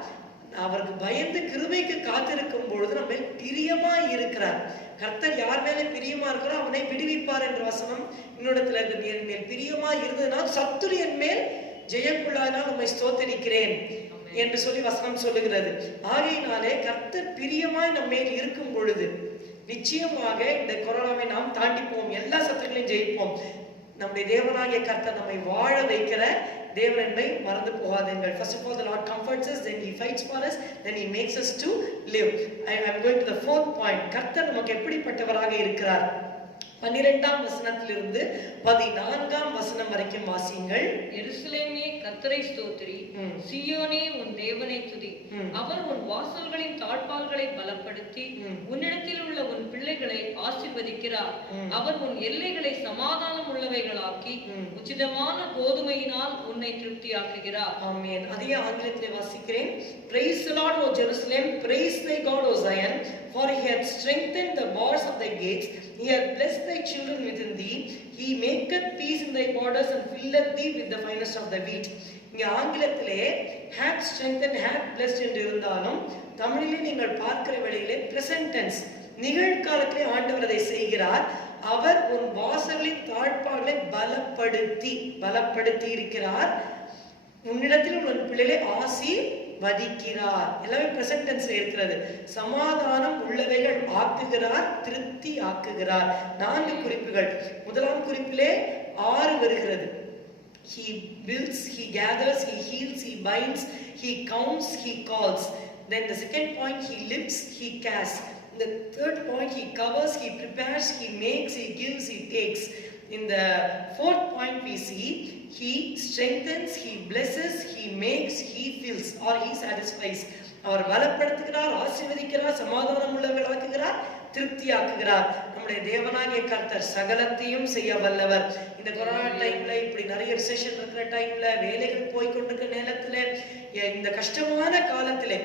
அவருக்கு பயந்து கிருபைக்கு காத்திருக்கும் பொழுது நம்ம பிரியமாய் இருக்கிறார். கர்த்தர் யார் மேல பிரியமா இருக்கிறோம் அவனை விடுவிப்பார் என்ற வசனம் இன்னொருத்துல இருக்கு. என் மேல் பிரியமாய் இருந்ததுனால் சத்துரு என் மேல் ஜெயக்குள்ளானால் உம்மை ஸ்தோத்திரிக்கிறேன் என்று சொல்லி வசனம் சொல்லுகிறது. ஆகையினாலே கர்த்தர் பிரியமாய் நம்ம மேல் இருக்கும் பொழுது நிச்சயமாக இந்த கொரோனாவை நாம் தாண்டிப்போம், எல்லா சத்துருக்களையும் ஜெயிப்போம். நம்முடைய தேவனாகிய கர்த்தர் நம்மை வாழ வைக்கிற தேவன் என்பதை மறந்து போகாதீர்கள். First of all, the Lord comforts us, then He fights for us, then He makes us to live. I am going to the fourth point. கர்த்தர் நமக்கு எப்படிப்பட்டவராக இருக்கிறார்? 12ஆம் வசனத்திலிருந்து 14ஆம் வசனம் வரைக்கும் வாசியுங்கள். எருசலேமே கர்த்தரை ஸ்தோத்திரி, சீயோனே உன் தேவனை துதி. அவர் உன் வாசல்களின் தாழ்பால்களை பலப்படுத்தி உன்னிடத்தில் உள்ள உன் பிள்ளைகளை ஆசீர்வதிக்கிறார். அவர் உன் எல்லைகளை சமாதானம் உள்ளவைகளாக்கி உச்சிதமான கோதுமையினால் உன்னை திருப்தியாக்குகிறார். ஆமென். அதே ஆங்கிலத்திலே வாசிக்கிறேன். Praise the Lord, O Jerusalem, praise thy God, O Zion, for he hath strengthened the bars of thy gates, he hath blessed thy children within thee, he maketh peace in thy borders and filleth thee with the finest of the wheat. இங்க ஆங்கிலத்திலே hath strengthened, hath blessed என்று இருந்தாலும் தமிழிலே நீங்கள் பார்க்கிற வேளையிலே present tense, நிகழ்காலத்திலே ஆண்டவர் அதை செய்கிறார். அவர் உன் வாசலின் தாழ்பால்களை பலப்படுத்தி இருக்கிறார். உன்னிடத்தில் உன் பிள்ளைகளை ஆசீர்வதிக்கிறார். எல்லாமே பிரசன்ட் டென்ஸ்ல இருக்கிறது. சமாதானம் உள்ளவைகள் ஆக்குகிறார், திருப்தி ஆக்குகிறார். 4 குறிப்புகள். முதலாம் குறிப்பிலே 6 வருகிறது. He builds, he gathers, he heals, he binds, he counts, he calls. Then the second point, he lifts, he casts. The third point, he covers, he prepares, he makes, he gives, he takes. In the fourth point we see, he strengthens, he blesses, he makes, he fills or he satisfies. அவர் பலப்படுத்துகிறார், ஆசீர்வதிக்கிறார், சமாதானம் உள்ளவர்களாக்குகிறார், திருப்தியாக்குகிறார். நம்முடைய தேவனாகிய கர்த்தர் சகலத்தையும் செய்ய வல்லவர். இந்த corona டைம்ல, இப்படி நிறைய ரிசெஷன் இருக்கிற டைம்ல, வேலைகள் போய்கொண்டிருக்கிற நேரத்துல, இந்த கஷ்டமான காலத்திலே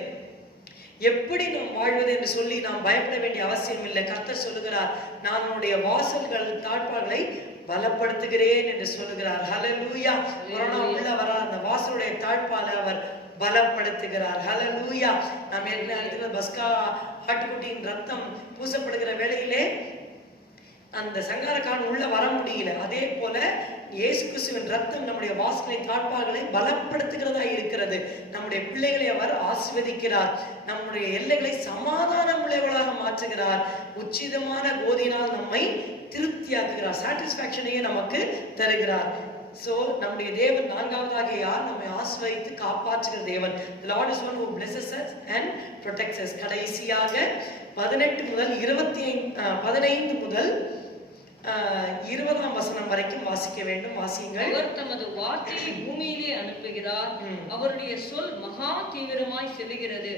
எப்படி நாம் வாழ்வது என்று சொல்லி நாம் பயப்பட வேண்டிய அவசியம் இல்லை. கர்த்தர் சொல்லுகிறார், நான் உன்னுடைய வாசல்கள் தாழ்பால்களை பலப்படுத்துகிறேன் என்று சொல்லுகிறார். ஹல்லேலூயா. கொரோனா உள்ள வர அந்த வாசலுடைய தாழ்பாலை அவர் பலப்படுத்துகிறார். ஹல்லேலூயா. நாம் என்ன பஸ்கா ஆட்டுக்குட்டியின் ரத்தம் பூசப்படுகிற வேளையிலே அந்த சங்காரக்காரன் உள்ள வர முடியல. அதே போல இயேசு கிறிஸ்துவின் ரத்தம் நம்முடைய வாசலை தாழ்பால்களை பலப்படுத்துகிறதா இருக்கிறது. நம்முடைய பிள்ளைகளை அவர் ஆசீர்வதிக்கிறார். நம்முடைய எல்லைகளை சமாதானம் உள்ளவர்களாக மாற்றுகிறார். உச்சிதமான கோதியினால் நம்மை திருப்தியாக்குகிறார். சாட்டிஸ்பாக்சனையே நமக்கு தருகிறார். சோ நம்முடைய தேவன் நான்காவதாக யார்? நம்மை ஆசீர்வதித்து காப்பாற்றுகிற தேவன். The Lord is one who blesses us and protects us. கடைசியாக 18 முதல் 15 முதல் 20ஆம் வசனம் வரைக்கும் வாசிக்க வேண்டும். வாசியுங்கள். அவர் தமது வார்த்தையை பூமியிலே அனுப்புகிறார். அவருடைய சொல் மகா தீவிரமாய் செல்கிறது.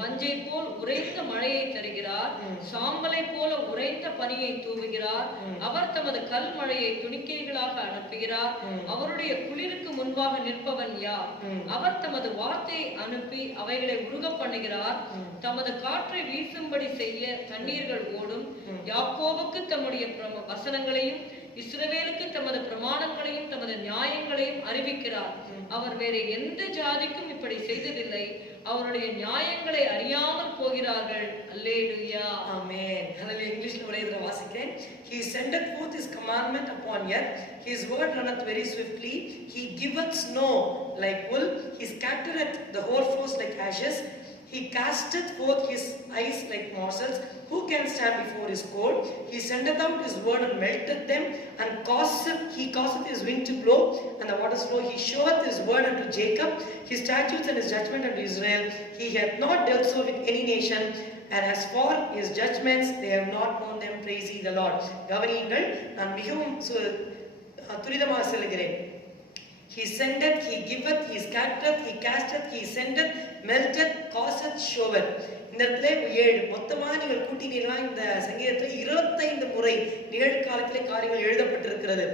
பஞ்சை போல் உறைந்த மழையை தருகிறார். சாம்பலை போல உறைந்த பனியை தூவுகிறார். அவர் தமது கல் மழையை துணிக்கைகளாக அனுப்புகிறார். அவருடைய குளிருக்கு முன்பாக நிற்பவன் யார்? அவர் தமது வார்த்தையை அனுப்பி அவைகளை உருக பண்ணுகிறார். தமது காற்றை வீசும்படி செய்ய தண்ணீர்கள் ஓடும். யாக்கோபுக்கு தம்முடைய வசனங்களையும் இஸ்ரவேலுக்கு தமது பிரமாணங்களையும் தமது நியாயங்களையும் அறிவிக்கிறார். அவர் வேற எந்த ஜாதிக்கும் இப்படி செய்ததில்லை. அவருடைய நியாயங்களை அறியாமல் போகிறார்கள். அல்லேலூயா. ஆமென். ஹல்லேலூயா. இங்கிலீஷ்ல ஒரே தடவை வாசிக்கிறேன். He sendeth forth his commandment upon earth. His word runneth very swiftly. He giveth snow like wool. He scattereth the hoarfrost like ashes. He casteth forth his ice like morsels. Who can stand before his cold? He sendeth out his word and melteth them, and he causeth his wind to blow, and the waters flow. He showeth his word unto Jacob, his statutes and his judgment unto Israel. He hath not dealt so with any nation, and as for his judgments, they have not known them. Praise ye the Lord. கவனியுங்கள், நான் மிகவும் துரிதமாக சொல்கிறேன். He sendeth, he giveth, he scattereth, he casteth, he sendeth, melteth, causeth, showeth. இந்த இடத்துல 7 மொத்தமா நீங்கள் கூட்டினீர்களா இந்த சங்கீதத்தில் 25 முறை நிகழ்காலத்திலே காரியங்கள் எழுதப்பட்டிருக்கிறது.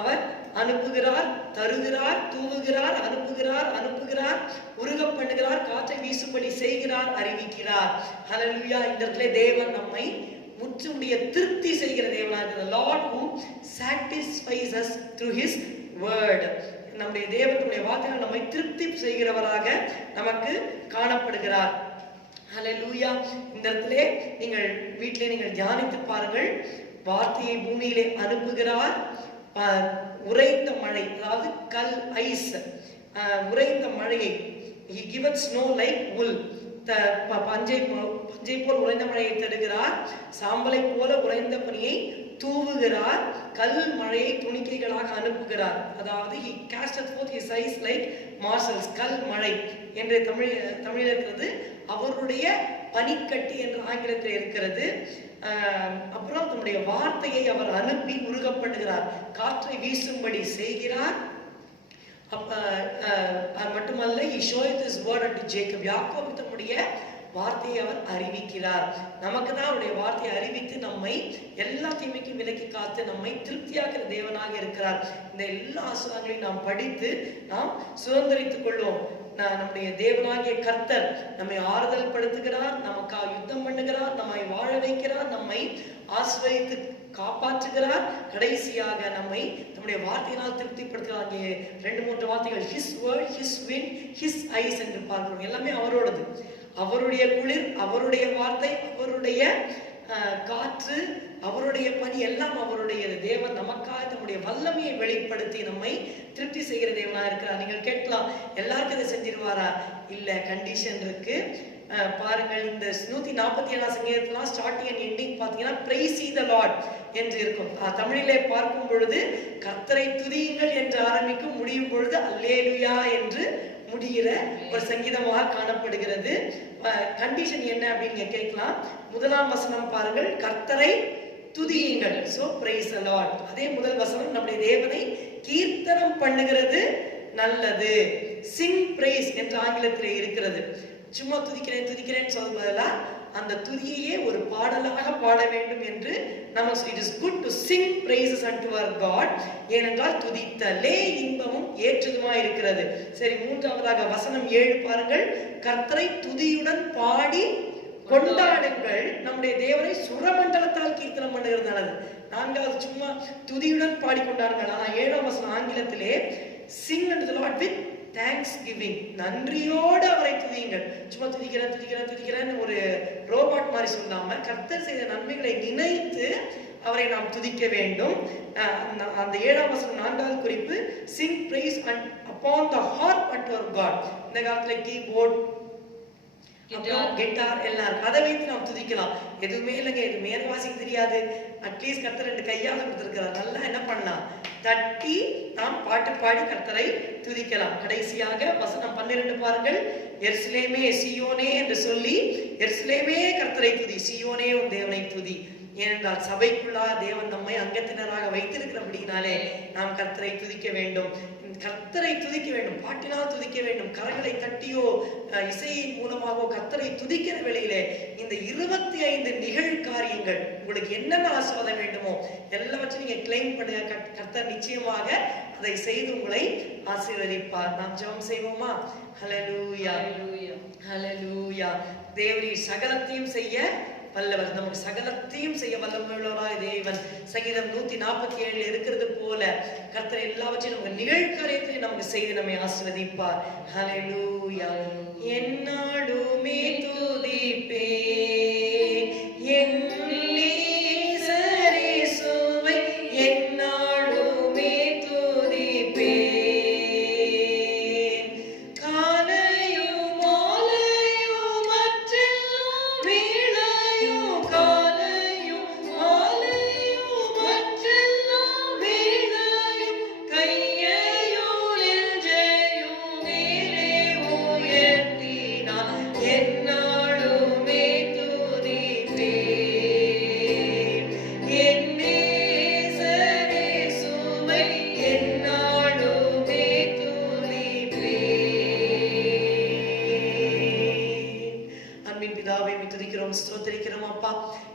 அவர் அனுப்புகிறார், தருகிறார், தூவுகிறார், அனுப்புகிறார், உருக பண்ணுகிறார், காற்றை வீசும்படி செய்கிறார், அறிவிக்கிறார். ஹல்லேலூயா. இந்த இடத்துல தேவன் நம்மை முற்றுமுடிய திருப்தி செய்கிற தேவனாக இருக்கிறார். The Lord who satisfies us through his word. நம்முடைய தேவனுடைய வார்த்தைகள் நம்மை திருப்தி செய்கிறவராக நமக்கு காணப்படுகிறார். ஹல்லேலூயா. இந்த இடத்துல நீங்கள் வீட்டிலே நீங்கள் தியானித்து பாருங்கள். வார்த்தையை பூமியிலே அனுப்புகிறார். உறைந்த மழை, அதாவது கல் ஐஸ், உறைந்த மழையை he giveth snow like wool. பஞ்சை போல் உறைந்த மழையை தருகிறார். சாம்பலை போல உறைந்த பனியை தூவுகிறார். கல் மழையை துணிக்கைகளாக அனுப்புகிறார். அதாவது he casteth forth his ice like morsels. கல் மழை என்ற தமிழில் இருக்கிறது. அவருடைய பனிக்கட்டி என்ற ஆங்கிலத்தில் இருக்கிறது. அப்புறம் தன்னுடைய வார்த்தையை அவர் அனுப்பி உருக பண்ணுகிறார், காற்றை வீசும்படி செய்கிறார். மட்டுமல்ல, he showed his word unto Jacob, யாக்கோபு தன்னுடைய வார்த்தையை அவர் அறிவிக்கிறார். நமக்கு தான் அவருடைய வார்த்தையை அறிவித்து நம்மை எல்லா தீமைக்கும் விலக்கி காத்து நம்மை திருப்தியாக்குற தேவனாக இருக்கிறார். இந்த எல்லா ஆசீர்வாதங்களையும் நாம் படித்து நாம் சுதந்திரித்துக் கொள்வோம். நம்முடைய தேவனாகிய கர்த்தர் நம்மை ஆறுதல் படுத்துகிறார், நமக்காக யுத்தம் பண்ணுகிறார், நம்மை வாழ வைக்கிறார், நம்மை ஆசீர்வதித்து காப்பாற்றுகிறார். கடைசியாக நம்மை நம்முடைய வார்த்தையினால் திருப்திப்படுத்துகிறார். 2-3 வார்த்தைகள், his word, his wind, his eyes என்று பார்க்கிறோம். எல்லாமே அவரோடது. அவருடைய குளிர், அவருடைய வார்த்தை, அவருடைய காற்று, அவருடைய பணி எல்லாம் அவருடையது. தேவன் நமக்காக தன்னுடைய வல்லமையை வெளிப்படுத்தி நம்மை திருப்தி செய்கிற தேவனா இருக்கிறார். நீங்கள் கேட்கலாம், எல்லாருக்கும் இதை செஞ்சிருவாரா? இல்ல, கண்டிஷன் இருக்கு. பாருங்கள், இந்த 147 சங்கீதத்துல ஸ்டார்டிங் அண்ட் எண்டிங் பாத்தீங்கன்னா praise ye the Lord என்று இருக்கும். தமிழிலே பார்க்கும் பொழுது கர்த்தரை துதியுங்கள் என்று ஆரம்பிக்கும், முடியும் பொழுது அல்லேலூயா என்று முடிகிற ஒரு சங்கீதமாக காணப்படுகிறது. கண்டிஷன் என்ன அப்படின்னு கேட்கலாம். 1ஆம் வசனம் பாருங்கள், கர்த்தரை துதியுங்கள். So praise the Lord. அதே முதல் வசனம், நம்முடைய தேவனை கீர்த்தனம் பண்ணுகிறது நல்லது. sing praise என்று ஆங்கிலத்திலே இருக்கிறது. சும்மா துதிக்கிறேன் துதிக்கிறேன்னு சொல்ல பதிலா அந்த துதியையே ஒரு பாடலாக பாட வேண்டும் என்று நம்ம it is good to sing praises unto our God. ஏனென்றால் துதித்தலே இன்பமும் ஏற்றதுமாய் இருக்கிறது. சரி, 3ஆவதாக வசனம் 7 பாருங்கள், கர்த்தரை துதியுடன் பாடி கொண்டாடுங்கள், நம்முடைய தேவனை சுரமண்டலத்தால் கீர்த்தனம் பண்ணுகிறது நல்லது. 4வது சும்மா துதியுடன் பாடி கொண்டாடுங்கள். ஆனா 7ஆம் வசனம் ஆங்கிலத்திலே sing unto the Lord with thanksgiving, நன்றியோடு அவரை துதியுங்கள். சும்மா துதிக்கிறேன் துதிக்கிறேன் துதிக்கிறேன்னு ஒரு ரோபாட் மாதிரி சொல்லாம கர்த்தர் செய்த நன்மைகளை நினைத்து அவரை நாம் துதிக்க வேண்டும். அந்த 7ஆம் வசனம் 4வது குறிப்பு, sing praise upon the harp unto our God. இந்த காலத்துல கீபோர்ட், கிட்டார் எல்லாம் இருக்கு, அதை வைத்து நாம் துதிக்கலாம். எதுவுமே இல்லைங்க, எது மேல வாசிக்க தெரியாது, அட்லீஸ்ட் கர்த்தர் 2 கையால கொடுத்திருக்கிறார், நல்லா என்ன பண்ணலாம், தட்டி நாம் பாட்டு பாடி கர்த்தரை துதிக்கலாம். கடைசியாக வசனம் 12 பாருங்கள், எருசலேமே சீயோனே என்று சொல்லி, எருசலேமே கர்த்தரை துதி, சீயோனே உன் தேவனை துதி. ஏனென்றால் சபைக்குள்ளா தேவன் நம்மை அங்கத்தினராக வைத்திருக்கிறபடினாலே நாம் கர்த்தரை துதிக்க வேண்டும். கர்த்தரை துதிக்க வேண்டும், பாட்டினால் துதிக்க வேண்டும், கரங்களை தட்டியோ இசையின் மூலமாகவோ கர்த்தரை துதிக்கிற வேளையிலே இந்த 25 நிகழ்காரியங்கள் உங்களுக்கு என்னென்ன ஆசீர்வாதம் வேண்டுமோ எல்லாவற்றையும் நீங்க கிளைம் பண்ணுங்க. கர்த்தர் நிச்சயமாக அதை செய்து உங்களை ஆசீர்வதிப்பார். நாம் ஜெபம் செய்வோமா? ஹல்லேலூயா, ஹல்லேலூயா. தேவரீர் சகலத்தையும் செய்ய வல்லவர், நமக்கு சகலத்தையும் செய்ய வல்லவராய் தேவன். சங்கீதம் 147 இருக்கிறது போல கர்த்தர் எல்லாவற்றையும் நமக்கு நிகழ்காரியத்தை நமக்கு செய்து நம்மை ஆசீர்வதிப்பார். ஹல்லேலூயா. என்னாலுமே துதிப்பே என் இயேசுவை, என்னாலுமே துதிப்பே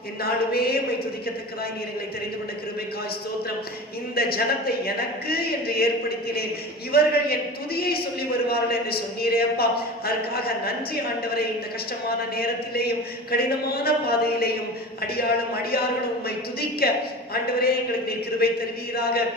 என்னாலுமே உம்மை துதிக்கத்தக்கதாய் நீர் எங்களை தெரிந்து கொண்ட கிருபைக்காய் ஸ்தோத்திரம். இந்த ஜனத்தை எனக்கு என்று ஏற்படுத்தினேன், இவர்கள் என் துதியை சொல்லி வருவார்கள் என்று சொன்னீரே அப்பா. அதற்காக நன்றி ஆண்டவரே. இந்த கஷ்டமான நேரத்திலேயும் கடினமான பாதையிலேயும் அடியாளும் அடியார்களும் உம்மை துதிக்க ஆண்டவரே எங்களுக்கு நீர் கிருபை தருவீராக.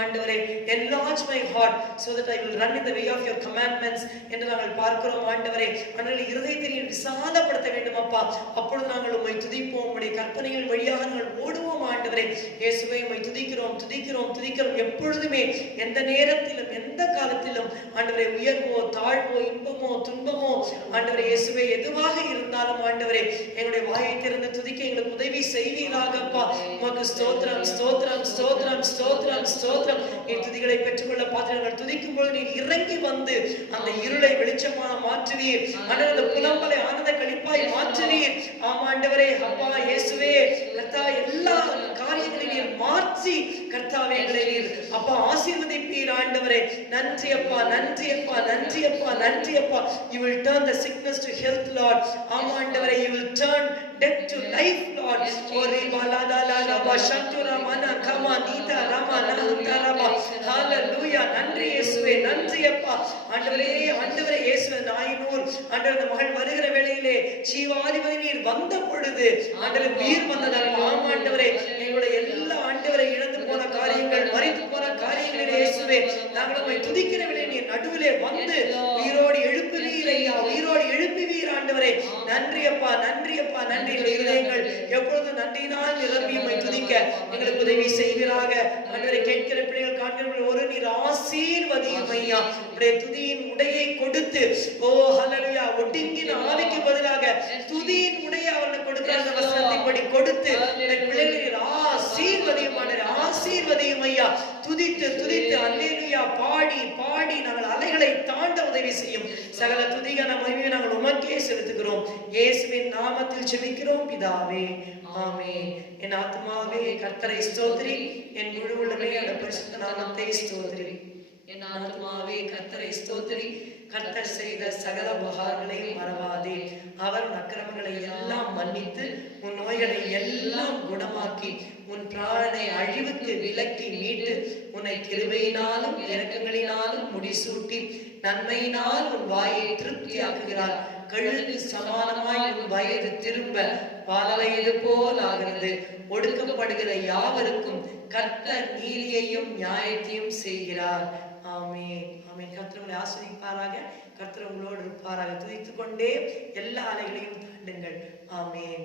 ஆண்டவரே, enlarge my heart so that I will run in the way of your commandments என்று நாங்கள் பார்க்கிறோம் ஆண்டவரே. ஆனால் இருதயத்தை நீர் விசாலப்படுத்த வேண்டும் அப்பா. அப்பொழுது நாங்கள் உம்மை துதிப்போம், உம்முடைய கற்பனைகள் வழியாக நாங்கள் ஓடுவோம் ஆண்டவரே. இயேசுவே, உம்மை துதிக்கிறோம் துதிக்கிறோம் துதிக்கிறோம். எப்பொழுதுமே எந்த நேரத்திலும் எந்த காலத்திலும் ஆண்டவரே, உயர்வோ தாழ்வோ இன்பமோ துன்பமோ ஆண்டவரே இயேசுவே எதுவாக இருந்தாலும் ஆண்டவரே எங்களுடைய வாயை திறந்து துதிக்க எங்களுக்கு உதவி செய்வீராகப்பா. உமக்கு ஸ்தோத்திரம் ஸ்தோத்திரம் ஸ்தோத்திரம் ஸ்தோத்திரம் ஸ்தோத்திரம். நீ துதிகளை பெற்றுக்கொள்ள பாத்திரங்கள் துதிக்கும் பொழுது நீ இறங்கி வந்து அந்த இருளை வெளிச்சமாக மாற்றுவீர். ஆண்டவரே அந்த புலம்பலை ஆனந்த களிப்பாய் மாற்றுவீர். ஆமா ஆண்டவரே, அப்பா இயேசுவே கர்த்தா, எல்லா காரியங்களையும் நீர் மாற்றி கர்த்தாவே எங்களை நீர் அப்பா ஆசீர்வதிப்பீர் ஆண்டவரே. நன்றி அப்பா, நன்றி அப்பா, நன்றி அப்பா, நன்றி அப்பா. You will turn the sickness to health, Lord. ஆமா ஆண்டவரே, you will turn death to life, Lord. Ore balada la raba shantura mana kama nita rama nahta raba. Hallelujah. நன்றி இயேசுவே, நன்றி அப்பா. ஆண்டவரே, ஆண்டவரே இயேசுவே, நாயினூர் ஆண்டவரே இந்த மகள் வருகிற வேளையிலே ஜீவாதிபதி நீர் வந்த பொழுது ஆண்டவரே உயிர் வந்ததப்பா. ஆமா ஆண்டவரே, எங்களுடைய எல்லா ஆண்டவரை இழந்து போன காரியங்கள், மரித்து போன காரியங்களில் இயேசுவே நாங்கள் உம்மை துதிக்கிற வேளையிலே நீர் நடுவிலே வந்து உயிரோடு எழுப்புவீர் ஐயா, உயிரோடு எழுப்புவீர் ஆண்டவரே. நன்றி அப்பா, நன்றி அப்பா, நன்றி. இருதயங்கள் எப்பொழுதும் நன்றியினால் நிரம்பி உம்மை துதிக்க எங்களுக்கு உதவி செய்வீராக ஆண்டவரே. கேட்கிற பிள்ளைகள் காண்கிறவர்கள் ஒரு நீர் ஆசீர்வதியும் ஐயா. உடைய துதியின் உடையை கொடுத்து, ஓ ஹல்லேலூயா, ஒடுங்கின ஆவிக்கு பதிலாக துதியின் உடையை அவர்களுக்கு கொடுக்கிற அந்த வசனத்தின்படி கொடுத்து பிள்ளைகள் ஆசீர்வதியும் ஆண்டவரே, ஆசீர்வதியும் ஐயா. துதித்து துதித்து அல்லேலூயா பாடி பாடி நாங்கள் அலைகளை தாண்ட உதவி செய்யும். சகல துதிகான மகிமையை நாங்கள் உமக்கே செலுத்துகிறோம். இயேசுவின் நாமத்தில் ஜெபிக்கிறோம் பிதாவே, ஆமென். என் ஆத்துமாவே கர்த்தரை ஸ்தோத்திரி, என் முழு உள்ளமே அந்த பரிசுத்த நாமத்தை ஸ்தோத்திரி. என் ஆத்துமாவே கர்த்தரை ஸ்தோத்திரி, கர்த்தர் செய்த சகல உபகாரங்களை மறவாதே. அவர் அக்கிரமங்களை எல்லாம் மன்னித்து உன் நோய்களை எல்லாம் குணமாக்கி உன் பிராணனை அழிவுக்கு விலக்கி மீட்டு உன்னை கிருபையினாலும் இரக்கங்களினாலும் முடிசூட்டி நன்மையினால் உன் வாயை திருப்தியாக்குகிறார். கழுகு சமானமாய் உன் வயது திரும்ப பாலவயது போல் ஆகிறது. ஒடுக்கப்படுகிற யாவருக்கும் கர்த்தர் நீதியையும் நியாயத்தையும் செய்கிறார். ஆமென், ஆமென். கர்த்தர் உங்களை ஆசீர்வதிப்பாராக. கர்த்தர் உங்களோடு இருப்பாராக. துதித்துக் கொண்டே எல்லா அலைகளையும் தாண்டுங்கள். ஆமென்.